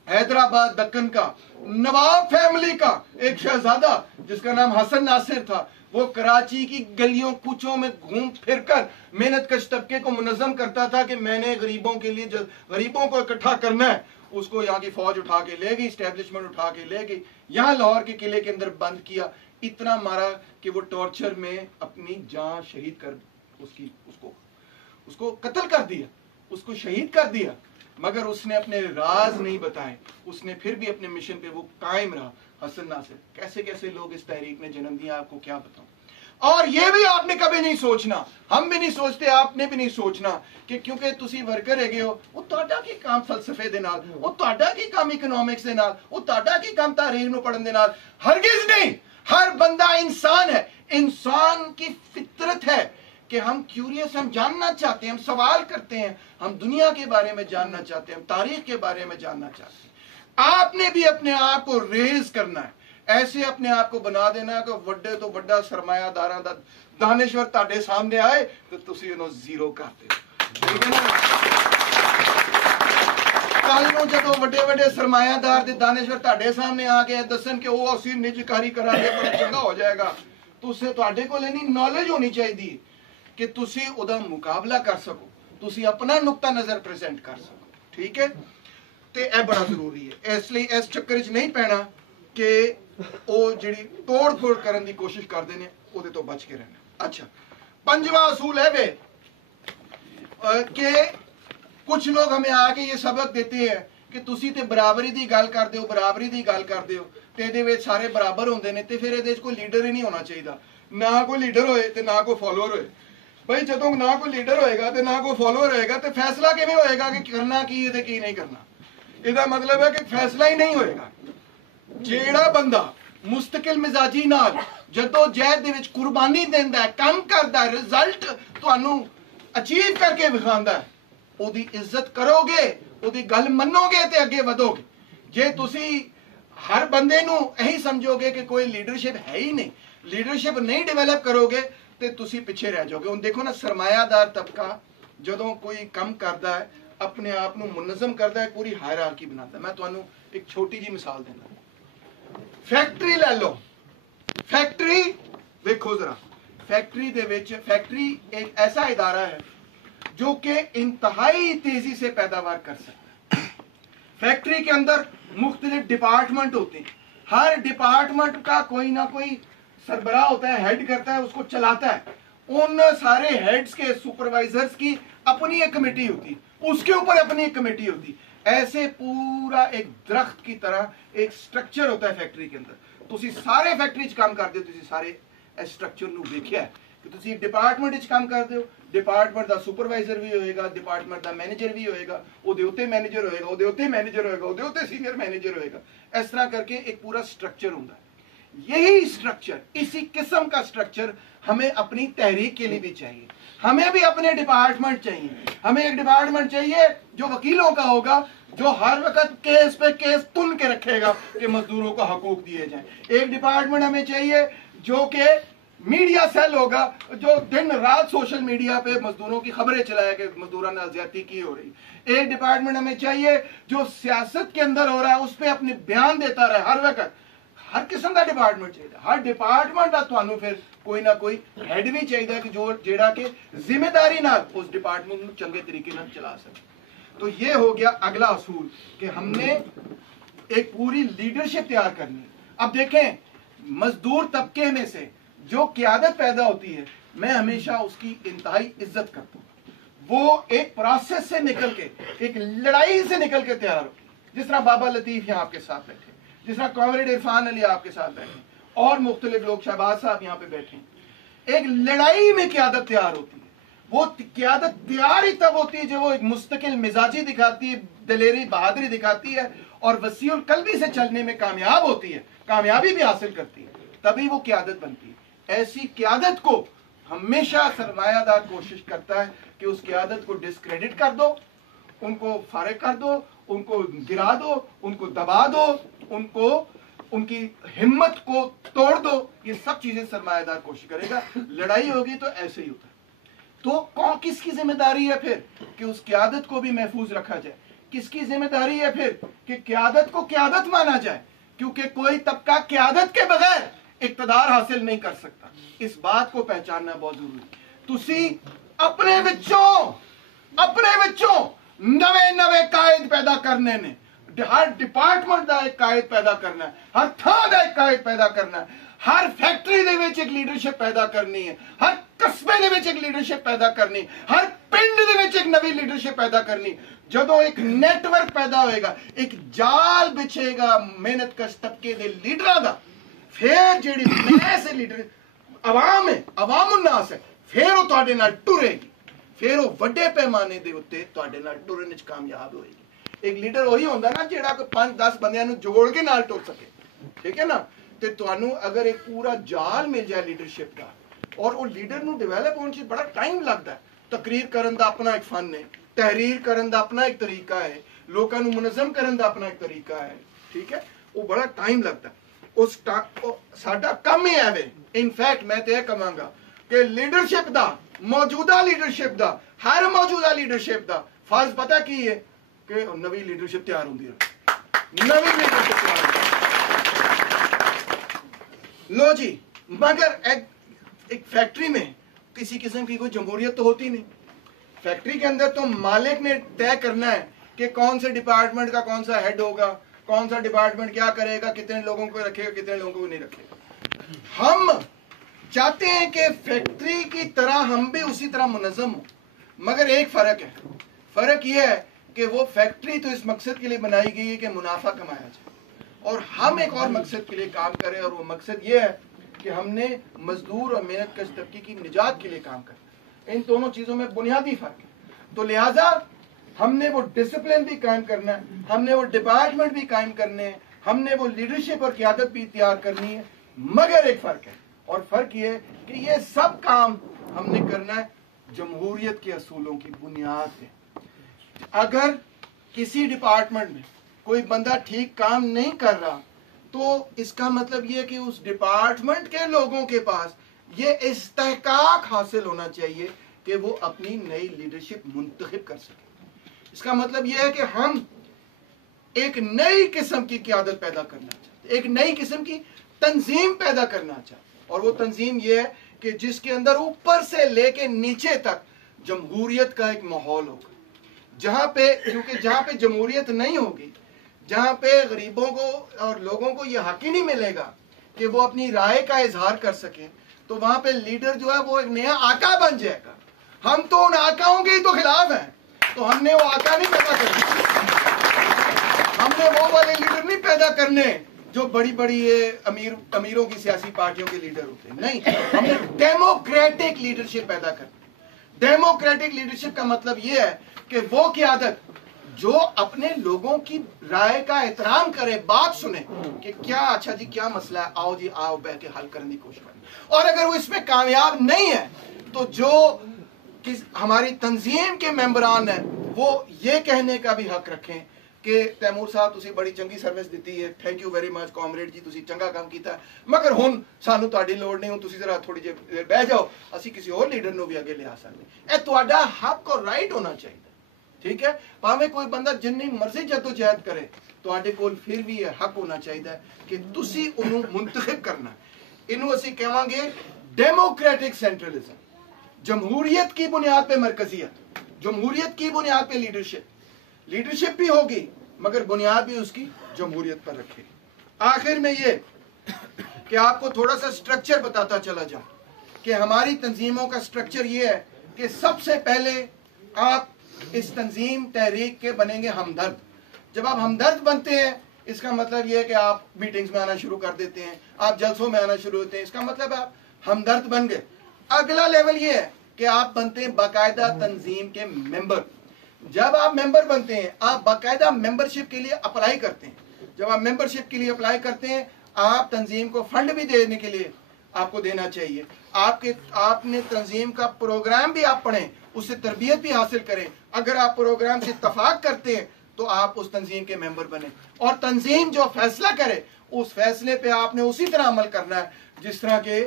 हैदराबाद दक्कन का नवाब फैमिली का एक शहजादा जिसका नाम हसन नासिर था, वो कराची की गलियों कूचों में घूम फिरकर मेहनतकश तबके को मुनज़्ज़म करता था कि मैंने गरीबों के लिए, गरीबों को इकट्ठा करना है। उसको यहाँ की फौज उठा के ले गई, स्टैब्लिशमेंट उठा के ले गई, यहाँ लाहौर के किले के अंदर बंद किया, इतना मारा कि वो टॉर्चर में अपनी जान शहीद कर उसको कत्ल कर दिया, उसको शहीद कर दिया। मगर उसने अपने राज नहीं बताए, उसने फिर भी अपने मिशन पे वो कायम रहा। हसन नासिर, कैसे कैसे लोग इस तहरीक ने जन्म दिया, आपको क्या बताऊं। और ये भी आपने कभी नहीं सोचना, हम भी नहीं सोचते, आपने भी नहीं सोचना कि क्योंकि तुसी वर्कर हैगे हो, वो तुहाडा की काम फलसफे दे नाल, वो तुहाडा की काम इकोनॉमिक्स दे नाल, वो तुहाडा की काम तारीख नूं पढ़न दे नाल। हरगिज नहीं। हर बंदा इंसान है, इंसान की फितरत है कि हम क्यूरियस, हम जानना चाहते हैं, हम सवाल करते हैं, हम दुनिया के बारे में जानना चाहते हैं, हम तारीख के बारे में जानना चाहते हैं। आपने भी अपने आप को रेज करना है, ऐसे अपने आप को बना देना कि वड्डे तो वड्डा सरमायादारां दा दानिश्वर तुहाडे सामने आए तो तुसी उहनूं जीरो कर दिओ। ठीक है ना। कल नूं जदों वड्डे वड्डे सरमायादार दे दानिश्वर तुहाडे सामने आ गए दसन कि वो असीं निजकारी करांगे, बड़ा चंगा हो जाएगा, तो उसे तुहाडे कोल इन्नी नॉलेज होनी चाहिए कि तुसी उहदा मुकाबला कर सको, तुसी अपना नुक्ता नजर प्रेजेंट कर सको। ठीक है। ते यह बड़ा जरूरी है, इसलिए इस चक्कर च नहीं पैना कि वो जिहड़ी तोड़ फोड़ करने की कोशिश करते हैं, उहदे तो बच के रहना। अच्छा, पंजवा असूल है वे कि कुछ लोग हमें आके ये सबक देते हैं कि तुसी ते बराबरी की गल करते हो, बराबरी की गल करते हो, तो ये सारे बराबर होंगे ने, तो फिर ये कोई लीडर ही नहीं होना चाहिए, ना कोई लीडर होए तो ना कोई फॉलोअर होए। भाई जो ना कोई लीडर होएगा तो ना कोई फॉलोअर होएगा, तो फैसला किवें होएगा कि करना की है की नहीं करना? इसका मतलब है कि फैसला ही नहीं होएगा। जेड़ा बंदा मुस्तकिल मिजाजी नाल जदोजहद दे विच कुर्बानी देंदा है, काम करदा है, रिजल्ट तुहानू अचीव करके विखांदा है, ओदी इज्जत करोगे, ओदी गल मनोगे ते अगे वधोगे। जे तुसी हर बंदे नू यही समझोगे कि कोई लीडरशिप है ही नहीं, लीडरशिप नहीं डेवलप करोगे तो तुसी पिछे रह जाओगे। हुण देखो ना, सरमायादार तबका जदों कोई काम करता है, अपने आप को मुनज़्ज़म करता है, पूरी हायरार्की बनाता है। मैं तुहानू एक छोटी जी मिसाल देना, फैक्ट्री ले लो। फैक्ट्री देखो जरा, फैक्ट्री दे विच, फैक्ट्री एक ऐसा इदारा है जो कि इंतहाई तेजी से पैदावार कर सकता है। फैक्ट्री के अंदर मुख्तलिफ डिपार्टमेंट होते हैं, हर डिपार्टमेंट का कोई ना कोई सरबराह होता है, हेड करता है, उसको चलाता है। उन सारे हेड्स के, सुपरवाइजर्स की अपनी एक कमेटी होती, उसके ऊपर अपनी एक कमेटी होती। ऐसे पूरा एक दरख्त की तरह एक स्ट्रक्चर होता है फैक्ट्री के अंदर। तुसी सारे फैक्ट्री च काम करते हो, तुसी सारे स्ट्रक्चर नू देखिया है कि तुसी डिपार्टमेंट च काम करते हो, डिपार्टमेंट दा सुपरवाइजर भी होएगा, डिपार्टमेंट दा मैनेजर भी होएगा, ओदे उत्ते मैनेजर होएगा, ओदे उत्ते मैनेजर होएगा, ओदे उत्ते सीनियर मैनेजर होएगा। इस तरह करके एक पूरा स्ट्रक्चर होता है। यही स्ट्रक्चर, इसी किस्म का स्ट्रक्चर हमें अपनी तहरीक के लिए भी चाहिए। हमें भी अपने डिपार्टमेंट चाहिए। हमें एक डिपार्टमेंट चाहिए जो वकीलों का होगा, जो हर वक्त केस पे केस तुन के रखेगा कि मजदूरों को हकूक दिए जाएं। एक डिपार्टमेंट हमें चाहिए जो कि मीडिया सेल होगा, जो दिन रात सोशल मीडिया पे मजदूरों की खबरें चलाए कि मजदूरों ने ज्यादती की हो रही। एक डिपार्टमेंट हमें चाहिए जो सियासत के अंदर हो रहा है उस पर अपने बयान देता रहे हर वक्त। हर किस्म का डिपार्टमेंट चाहिए। हर डिपार्टमेंट का तुहानू फिर कोई ना कोई हेड भी चाहिए कि जो जेड़ा के जिम्मेदारी नाल उस डिपार्टमेंट को चंगे तरीके नाल चला सके। तो ये हो गया अगला असूल कि हमने एक पूरी लीडरशिप तैयार करनी है। अब देखें, मजदूर तबके में से जो क़यादत पैदा होती है, मैं हमेशा उसकी इंतहाई इज्जत करता हूँ। वो एक प्रोसेस से निकल के, एक लड़ाई से निकल के तैयार हो। जिस तरह बाबा लतीफ यहाँ आपके साथ बैठे, जिस तरह कॉमरेड इरफान अली आपके साथ बैठे, और मुख्तलिफ लोग, शहबाज साहब यहाँ पे बैठे। एक लड़ाई में क़यादत तैयार होती है। वो क़यादत तैयार ही तब होती है जब वो एक मुस्तकिल मिजाजी दिखाती है, दिलेरी बहादुरी दिखाती है और वसीउल कल्बी से चलने में कामयाब होती है, कामयाबी भी हासिल करती है, तभी वो क़यादत बनती है। ऐसी क़यादत को हमेशा सरमायादार कोशिश करता है कि उस क़यादत को डिस्क्रेडिट कर दो, उनको फारिग कर दो, उनको गिरा दो, उनको दबा दो, उनको उनकी हिम्मत को तोड़ दो। ये सब चीजें सरमायादार कोशिश करेगा। लड़ाई होगी तो ऐसे ही होता है। तो कौन किसकी जिम्मेदारी है फिर कि उस क़यादत को भी महफूज रखा जाए? किसकी जिम्मेदारी है फिर कि क़यादत को क़यादत माना जाए? क्योंकि कोई तबका क़यादत के बगैर इक़्तिदार हासिल नहीं कर सकता। इस बात को पहचानना बहुत जरूरी है। तुसी अपने विचों नवे नवे कायद पैदा करने ने, हर डिपार्टमेंट का एक कायद पैदा करना है, हर थां का एक कायद पैदा करना है, हर फैक्ट्री दे विच एक लीडरशिप पैदा करनी है, हर कस्बे दे विच एक लीडरशिप पैदा करनी, हर पिंड दे विच एक नवी लीडरशिप पैदा करनी। जदों एक नेटवर्क पैदा होएगा, एक जाल बिछेगा मेहनत कश तबके दे लीडरां दा, फिर जेड़ी मैस लीडर अवाम है, अवामुन्नास है, फिर वो तुहाडे नाल टुरेगी, फिर वो वड्डे पैमाने दे उत्ते तुहाडे नाल टुरन विच कामयाब होएगी। एक लीडर वही होंदा ना जेड़ा कोई 5-10 बंदियां नूं जोड़ के नाल टुर सके, ठीक है ना। ते तुहानू अगर एक पूरा जाल मिल जाए लीडरशिप का, और वो लीडर नूं डेवलप होने च बड़ा टाइम लगता है। तकरीर करन दा अपना एक फन है, तहरीर करन दा अपना एक तरीका है, लोकां नूं मुनज़्ज़म करन दा अपना एक तरीका है, ठीक है। वो बड़ा टाइम लगता है। उस साडा कम ही है वे। इनफैक्ट मैं तो यह कहांगा कि लीडरशिप दा, मौजूदा लीडरशिप दा, हर मौजूदा लीडरशिप दा फर्ज पता की है कि नवी लीडरशिप तैयार होंदी है, नवी लीडरशिप तैयार होंदी है। लो जी, मगर एक फैक्ट्री में किसी किस्म की कोई जमहूरियत तो होती नहीं। फैक्ट्री के अंदर तो मालिक ने तय करना है कि कौन से डिपार्टमेंट का कौन सा हेड होगा, कौन सा डिपार्टमेंट क्या करेगा, कितने लोगों को रखेगा, कितने लोगों को नहीं रखेगा। हम चाहते हैं कि फैक्ट्री की तरह हम भी उसी तरह मुनज़्ज़म हो, मगर एक फर्क है। फर्क यह है कि वो फैक्ट्री तो इस मकसद के लिए बनाई गई है कि मुनाफा कमाया जाए, और हम एक और मकसद के लिए काम करें, और वो मकसद ये है कि हमने मजदूर और मेहनत कश तबके की निजात के लिए काम करना। इन दोनों चीजों में बुनियादी फर्क है। तो लिहाजा हमने वो डिसिप्लिन भी कायम करना है, हमने वो डिपार्टमेंट भी कायम करने हैं, हमने वो लीडरशिप और क़यादत भी तैयार करनी है। मगर एक फर्क है, और फर्क ये है कि ये सब काम हमने करना है जमहूरियत के असूलों की बुनियाद पे। अगर किसी डिपार्टमेंट में कोई बंदा ठीक काम नहीं कर रहा, तो इसका मतलब यह कि उस डिपार्टमेंट के लोगों के पास ये इस्तेहकाक हासिल होना चाहिए कि वो अपनी नई लीडरशिप मुंतखब कर सके। इसका मतलब यह है कि हम एक नई किस्म की क़यादत पैदा करना चाहते, एक नई किस्म की तंजीम पैदा करना चाहते, और वो तंजीम यह है कि जिसके अंदर ऊपर से लेके नीचे तक जमहूरियत का एक माहौल होगा। क्योंकि जहां पे जमहूरियत नहीं होगी, जहां पे गरीबों को और लोगों को यह हक ही नहीं मिलेगा कि वो अपनी राय का इजहार कर सके, तो वहां पे लीडर जो है वो एक नया आका बन जाएगा। हम तो उन आकाओं के ही तो खिलाफ हैं, तो हमने वो आका नहीं पैदा करने, हमने वो वाले लीडर नहीं पैदा करने जो बड़ी बड़ी अमीरों की सियासी पार्टियों के लीडर होते हैं। नहीं, हमने डेमोक्रेटिक लीडरशिप पैदा करनी। डेमोक्रेटिक लीडरशिप का मतलब यह है कि वो क़यादत जो अपने लोगों की राय का एहतराम करे, बात सुने कि क्या अच्छा जी क्या मसला है, आओ जी आओ बैठ के हल करने की कोशिश करें। और अगर वो इसमें कामयाब नहीं है, तो जो हमारी तंजीम के मेंबरान है वो ये कहने का भी हक रखें कि तैमूर साहब तुसी बड़ी चंगी सर्विस दी है, thank you very much comrade ji, तुसी चंगा काम किया, मगर हुण सानू तुहाडी लोड़ नहीं, तुसी जरा थोड़ी देर बह जाओ, असी किसी और लीडर नूं भी अगे लिया सकते। यह तुहाडा हक और राइट होना चाहिए, ठीक है। भावें कोई बंदा जिन्नी मर्जी जदोजहद करे, तुहाडे कोल फिर भी यह हक होना चाहिए कि तुसी उन्हों मुंतखब करना। इनू असी कहांगे डेमोक्रेटिक सेंट्रलिज्म, जमहूरियत की बुनियाद पे मरकजियत, जमहूरियत की बुनियाद पे लीडरशिप भी होगी, मगर बुनियाद भी उसकी जमहूरियत पर रखेगी। आखिर में ये कि आपको थोड़ा सा स्ट्रक्चर बताता चला जाऊं कि हमारी तंजीमों का स्ट्रक्चर ये है कि सबसे पहले आप इस तंजीम तहरीक के बनेंगे हमदर्द। जब आप हमदर्द बनते हैं इसका मतलब यह है कि आप मीटिंग्स में आना शुरू कर देते हैं, आप जलसों में आना शुरू होते हैं, इसका मतलब आप हमदर्द बन गए। अगला लेवल ये है कि आप बनते हैं बाकायदा तंजीम के मेंबर। जब आप मेंबर बनते हैं आप बाकायदा मेंबरशिप के लिए अप्लाई करते हैं। जब आप मेंबरशिप के लिए अप्लाई करते हैं आप तंजीम को फंड भी देने के लिए आपको देना चाहिए। आपने तंजीम का प्रोग्राम भी आप पढ़ें, उससे तरबियत भी हासिल करें। अगर आप प्रोग्राम से इत्तफाक करते हैं तो आप उस तंजीम के मेंबर बने, और तंजीम जो फैसला करे उस फैसले पे आपने उसी तरह अमल करना है जिस तरह के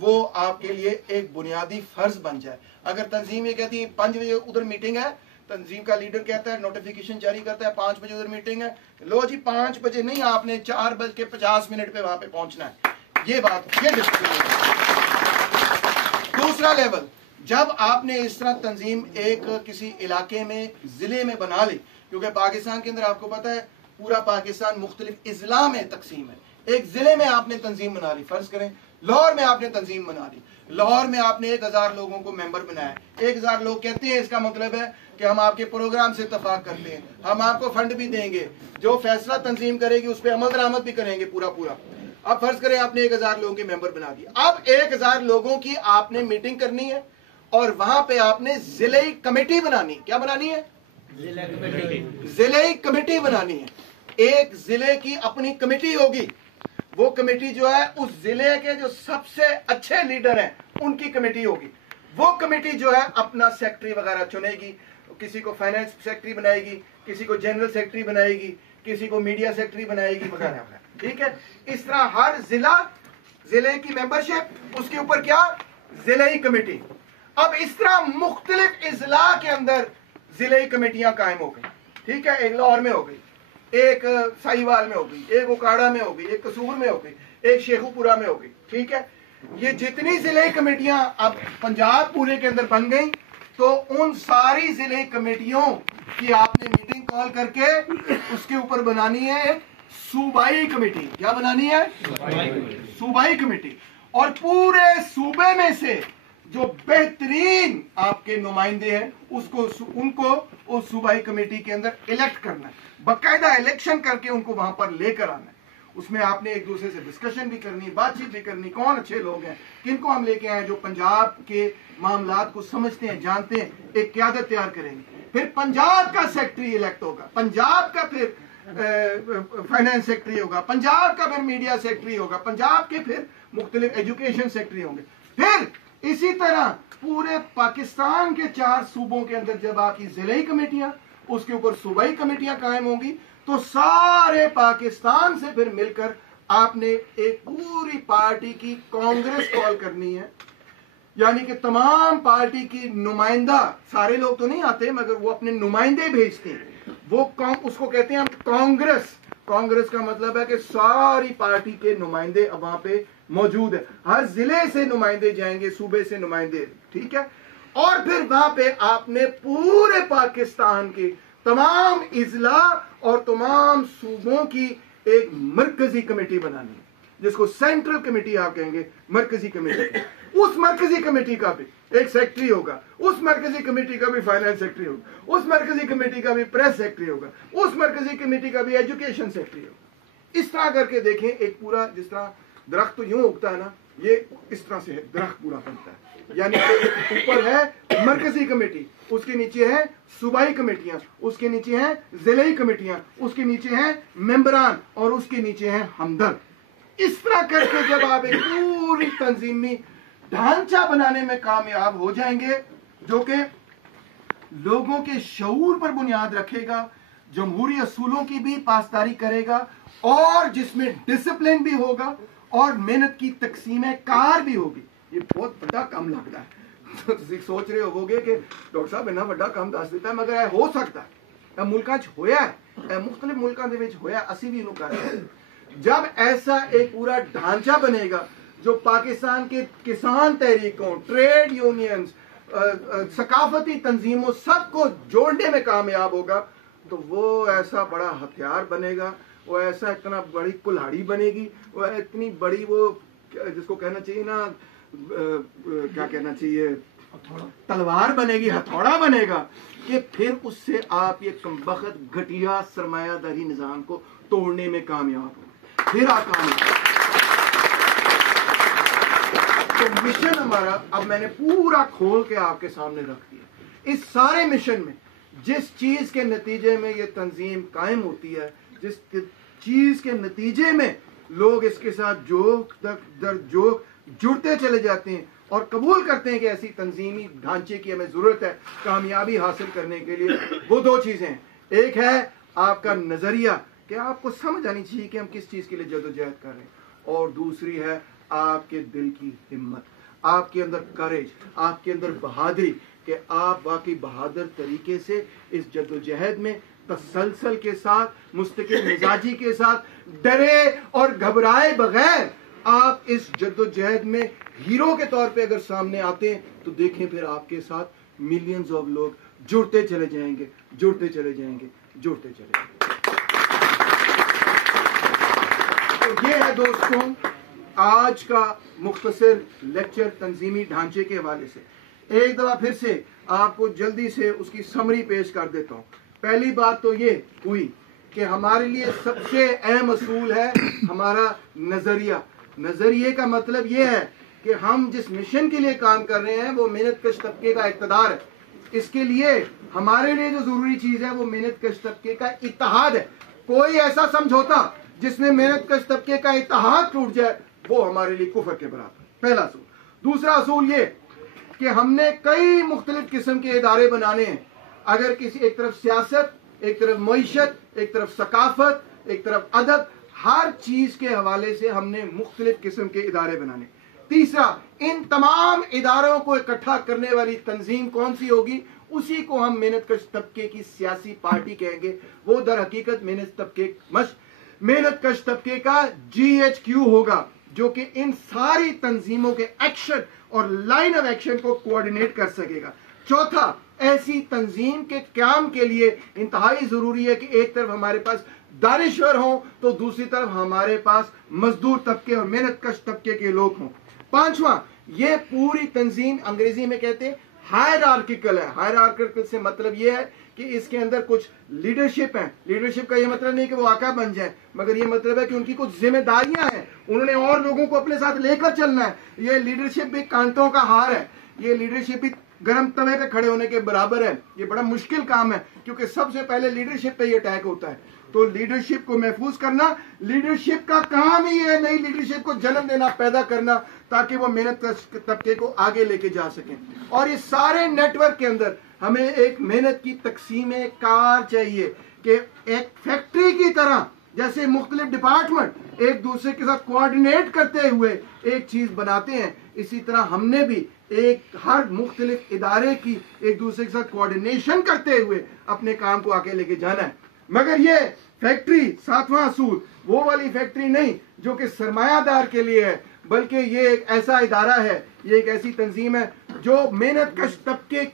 वो आपके लिए एक बुनियादी फर्ज बन जाए। अगर तंजीम ये कहती है 5 बजे उधर मीटिंग है, तंजीम का लीडर कहता है, नोटिफिकेशन जारी करता है 5 बजे उधर मीटिंग है, लो जी 5 बजे नहीं, आपने 4:50 पे वहां पे पहुंचना है। ये बात, ये डिसिप्लिन। दूसरा लेवल, जब आपने इस तरह तंजीम एक किसी इलाके में, जिले में बना ली, क्योंकि पाकिस्तान के अंदर आपको पता है पूरा पाकिस्तान मुख्तलिफ इजला में तकसीम है। एक जिले में आपने तंजीम बना ली, फर्ज करें लाहौर में आपने तंजीम बना ली, लाहौर में आपने 1000 लोगों को मेंबर बनाया। 1000 लोग कहते हैं, इसका मतलब है कि हम आपके प्रोग्राम से इत्तफाक करते हैं, हम आपको फंड भी देंगे, जो फैसला तंजीम करेगी उस पर अमल दरामद भी करेंगे पूरा पूरा। अब फर्ज करें आपने 1000 लोगों के मेंबर बना दिया। अब 1000 लोगों की आपने मीटिंग करनी है और वहां पे आपने जिले कमेटी बनानी। क्या बनानी है? जिले कमेटी बनानी है। एक जिले की अपनी कमेटी होगी, वो कमेटी जो है उस जिले के जो सबसे अच्छे लीडर हैं उनकी कमेटी होगी। वो कमेटी जो है अपना सेक्रेटरी वगैरह चुनेगी, किसी को फाइनेंस सेक्रेटरी बनाएगी, किसी को जनरल सेक्रेटरी बनाएगी, किसी को मीडिया सेक्रेटरी बनाएगी वगैरह वगैरह। ठीक है, इस तरह हर जिले की मेंबरशिप, उसके ऊपर क्या, जिले कमेटी। अब इस तरह मुख्तलिफ इजला के अंदर जिले कमेटियां कायम हो गई। ठीक है, एक लाहौर में हो गई, एक साहिवाल में हो गई, एक उकाड़ा में हो गई, एक कसूर में हो गई, एक शेखुपुरा में हो गई। ठीक है, ये जितनी जिले कमेटियां अब पंजाब पूरे के अंदर बन गई, तो उन सारी जिले कमेटियों की आपने मीटिंग कॉल करके उसके ऊपर बनानी है एक सूबाई कमेटी। क्या बनानी है? सूबाई कमेटी। और पूरे सूबे में से जो बेहतरीन आपके नुमाइंदे हैं उनको उस सूबाई कमेटी के अंदर इलेक्ट करना है, बाकायदा इलेक्शन करके उनको वहां पर लेकर आना है। उसमें आपने एक दूसरे से डिस्कशन भी करनी, बातचीत भी करनी, कौन अच्छे लोग हैं, किनको हम लेके आए जो पंजाब के मामलात को समझते हैं, जानते हैं, एक क़यादत तैयार करेंगे। फिर पंजाब का सेक्रेटरी इलेक्ट होगा, पंजाब का फिर फाइनेंस सेक्रेटरी होगा, पंजाब का फिर मीडिया सेक्रेटरी होगा, पंजाब के फिर मुख्तलिफ एजुकेशन सेक्रेटरी होंगे। फिर इसी तरह पूरे पाकिस्तान के 4 सूबों के अंदर जब आपकी जिले कमेटियां, उसके ऊपर सूबाई कमेटियां कायम होंगी, तो सारे पाकिस्तान से फिर मिलकर आपने एक पूरी पार्टी की कांग्रेस कॉल करनी है। यानी कि तमाम पार्टी की नुमाइंदा, सारे लोग तो नहीं आते मगर वो अपने नुमाइंदे भेजते हैं, वो उसको कहते हैं हम कांग्रेस। कांग्रेस का मतलब है कि सारी पार्टी के नुमाइंदे अब वहां पे मौजूद है, हर जिले से नुमाइंदे जाएंगे, सूबे से नुमाइंदे। ठीक है, और फिर वहां पे आपने पूरे पाकिस्तान के तमाम इजला और तमाम सूबों की एक मरकजी कमेटी बनानी है, जिसको सेंट्रल कमेटी आप कहेंगे, मरकजी कमेटी। उस मरकजी कमेटी का भी एक सेक्रेटरी होगा, उस मरकजी कमेटी का भी फाइनेंस सेक्रेटरी होगा, उस मरकजी कमेटी का भी प्रेस सेक्रेटरी होगा, उस मरकजी कमेटी का भी एजुकेशन सेक्रेटरी होगा। इस तरह करके देखें, एक पूरा, जिस तरह दरख्त तो यूं उगता है ना, ये इस तरह से दरख्त पूरा बनता है। यानी कि ऊपर है मरकजी कमेटी, उसके नीचे है सूबाई कमेटियां, उसके नीचे है जिले कमेटियां, उसके नीचे है मेंबरान, और उसके नीचे है हमदर्द। इस तरह करके जब आप एक पूरी तंजीमी ढांचा बनाने में कामयाब हो जाएंगे, जो कि लोगों के शऊर पर बुनियाद रखेगा, जमहूरी असूलों की भी पासदारी करेगा, और जिसमें डिसिप्लिन भी होगा और मेहनत की तकसीम कार भी होगी। ये बहुत बड़ा काम लगता है। तुम सोच रहे होगे कि डॉक्टर साहब इन्ना बड़ा काम दस देता है, मगर हो सकता है, मुल्कां च होया है, मुख्तलिफ मुल्कां दे विच होया, असी भी इन्हों कर रहे हैं। जब ऐसा एक पूरा ढांचा बनेगा जो पाकिस्तान के किसान तहरीकों, ट्रेड यूनियंस, सकाफती तंजीमों सबको जोड़ने में कामयाब होगा, तो वो ऐसा बड़ा हथियार बनेगा, वो ऐसा इतना बड़ी कुल्हाड़ी बनेगी, वो इतनी बड़ी, वो जिसको कहना चाहिए ना, क्या कहना चाहिए, तलवार बनेगी, हथौड़ा बनेगा, कि फिर उससे आप ये कमबख्त घटिया सरमायादारी निजाम को तोड़ने में कामयाब हो, फिर आप कामयाब। तो मिशन हमारा अब मैंने पूरा खोल के आपके सामने रख दिया। इस सारे मिशन में जिस चीज के नतीजे में ये तंजीम कायम होती है, जिस चीज के नतीजे में लोग इसके साथ जोक तक दर जोक जुड़ते चले जाते हैं और कबूल करते हैं कि ऐसी तंजीमी ढांचे की हमें जरूरत है कामयाबी हासिल करने के लिए, वो दो चीजें हैं। एक है आपका नजरिया कि आपको समझ आनी चाहिए कि हम किस चीज के लिए जदोजहद कर रहे हैं, और दूसरी है आपके दिल की हिम्मत, आपके अंदर करेज, आपके अंदर बहादुरी, कि आप वाकई बहादुर तरीके से इस जद्दोजहद में तसलसल के साथ, मुस्तकिल मिजाजी के साथ, डरे और घबराए बगैर आप इस जद्दोजहद में हीरो के तौर पे अगर सामने आते हैं, तो देखें फिर आपके साथ मिलियंस ऑफ लोग जुड़ते चले जाएंगे, जुड़ते चले जाएंगे, जुड़ते चले जाएंगे। तो ये है दोस्तों आज का मुख्तसर लेक्चर तंजीमी ढांचे के हवाले से। एक दफा फिर से आपको जल्दी से उसकी समरी पेश कर देता हूं। पहली बात तो ये हुई कि हमारे लिए सबसे अहम असूल है हमारा नजरिया। नजरिए का मतलब ये है कि हम जिस मिशन के लिए काम कर रहे हैं वो मेहनत कश तबके का इक़्तिदार है। इसके लिए हमारे लिए जो जरूरी चीज है वो मेहनत कश तबके का इत्तेहाद है। कोई ऐसा समझौता जिसमें मेहनत कश तबके का इत्तेहाद टूट जाए वो हमारे लिए कुफर के बराबर। पहला असूल। दूसरा असूल ये कि हमने कई मुख्तलिफ किस्म के इदारे बनाने हैं। अगर किसी एक तरफ सियासत, एक तरफ मईशत, एक तरफ सकाफत, एक तरफ अदब, हर चीज के हवाले से हमने मुख्तलिफ किस्म के इदारे बनाने। तीसरा, इन तमाम इदारों को इकट्ठा करने वाली तंजीम कौन सी होगी, उसी को हम मेहनत कश तबके की सियासी पार्टी कहेंगे। वो दर हकीकत मेहनत कश तबके का GHQ होगा, जो कि इन सारी तंजीमों के एक्शन और लाइन ऑफ एक्शन को कोऑर्डिनेट कर सकेगा। चौथा, ऐसी तंजीम के क्याम के लिए इंतहाई जरूरी है कि एक तरफ हमारे पास दानिश्वर हों तो दूसरी तरफ हमारे पास मजदूर तबके और मेहनत कश तबके के लोग हों। पांचवा, ये पूरी तंजीम अंग्रेजी में कहते हैं हायरार्किकल है। हायरार्किकल से मतलब ये है कि इसके अंदर कुछ लीडरशिप है। लीडरशिप का ये मतलब नहीं कि वो आका बन जाए, मगर ये मतलब है कि उनकी कुछ जिम्मेदारियां हैं, उन्होंने और लोगों को अपने साथ लेकर चलना है। ये लीडरशिप भी कांटों का हार है, ये लीडरशिप भी गर्म तवे पे खड़े होने के बराबर है। ये बड़ा मुश्किल काम है, क्योंकि सबसे पहले लीडरशिप पे ये अटैक होता है। तो लीडरशिप को महफूज करना, लीडरशिप का काम ही है नई लीडरशिप को जन्म देना, पैदा करना, ताकि वो मेहनत तबके को आगे लेके जा सकें। और इस सारे नेटवर्क के अंदर हमें एक मेहनत की तकसीम कार चाहिए कि एक फैक्ट्री की तरह जैसे मुख्तलिफ डिपार्टमेंट एक दूसरे के साथ कोऑर्डिनेट करते हुए एक चीज बनाते हैं, इसी तरह हमने भी हर मुख्तलिफ इदारे की एक दूसरे के साथ कोऑर्डिनेशन करते हुए अपने काम को आगे लेके जाना है। मगर ये फैक्ट्री, सातवां असूल, वो वाली फैक्ट्री नहीं जो कि सरमायादार के लिए है, बल्कि ये एक ऐसा इदारा है, ये एक ऐसी तंजीम है जो मेहनत कश तबके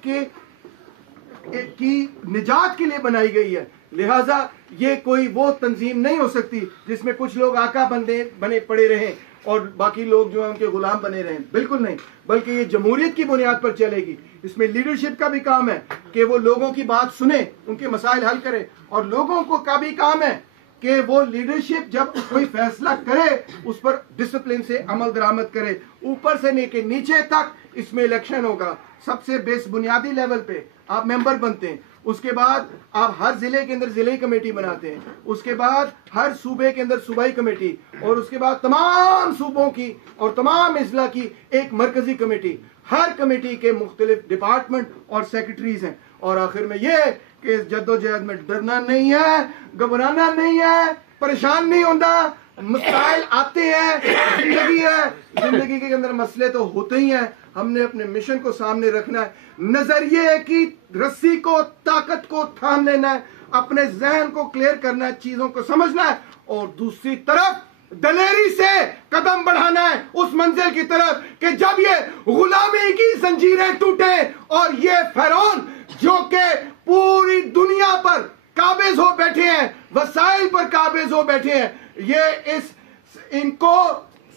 की निजात के लिए बनाई गई है। लिहाजा ये कोई वो तंजीम नहीं हो सकती जिसमें कुछ लोग आका बने पड़े रहें और बाकी लोग जो है उनके गुलाम बने रहें। बिल्कुल नहीं, बल्कि ये जमहूरियत की बुनियाद पर चलेगी। इसमें लीडरशिप का भी काम है कि वो लोगों की बात सुने, उनके मसाइल हल करे, और लोगों को का भी काम है कि वो लीडरशिप जब कोई फैसला करे उस पर डिसिप्लिन से अमल दरामद करे, ऊपर से लेके नीचे तक। इसमें इलेक्शन होगा, सबसे बेस बुनियादी लेवल पे आप मेंबर बनते हैं, उसके बाद आप हर जिले के अंदर जिले कमेटी बनाते हैं, उसके बाद हर सूबे के अंदर सूबाई कमेटी, और उसके बाद तमाम सूबों की और तमाम अजला की एक मरकजी कमेटी। हर कमेटी के मुख्तलिफ डिपार्टमेंट और सेक्रेटरीज हैं। और आखिर में यह कि इस जद्दोजहद में डरना नहीं है, घबराना नहीं है, परेशान नहीं होना। मसाइल आते हैं, जिंदगी है, जिंदगी के अंदर मसले तो होते ही हैं। हमने अपने मिशन को सामने रखना है, नजरिए की रस्सी को, ताकत को थाम लेना है, अपने जहन को क्लियर करना है, चीजों को समझना है, और दूसरी तरफ दलेरी से कदम बढ़ाना है उस मंजिल की तरफ कि जब ये गुलामी की जंजीरें टूटे और ये फिरौन जो के पूरी दुनिया पर काबिज हो बैठे हैं, वसाइल पर काबिज हो बैठे हैं, ये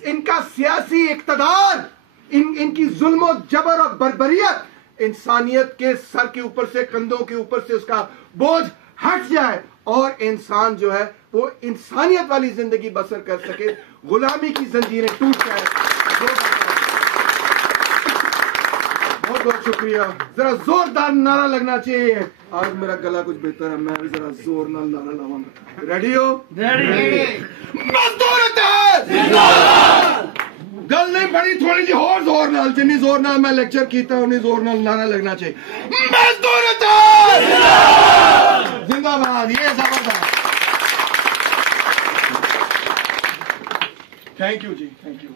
इनका सियासी इक्तदार, इनकी जुल्म और जबर और बर्बरियत इंसानियत के सर के ऊपर से, कंधों के ऊपर से उसका बोझ हट जाए और इंसान जो है वो इंसानियत वाली जिंदगी बसर कर सके, गुलामी की जंजीरें टूट जाए। बहुत बहुत शुक्रिया। जरा जोरदार नारा लगना चाहिए। आज मेरा गला कुछ बेहतर है, मैं भी जरा जोर नाल नारा लाऊंगा। रेडी हो? मजदूर गल नहीं बड़ी, थोड़ी जी होर जोर नाल, जिन्नी जोर नाल मैं लेक्चर कीता उन्नी जोर नाल नारा लगना चाहिए। मजदूर जिंदाबाद। ये जबरदस्त। थैंक यू जी, थैंक यू।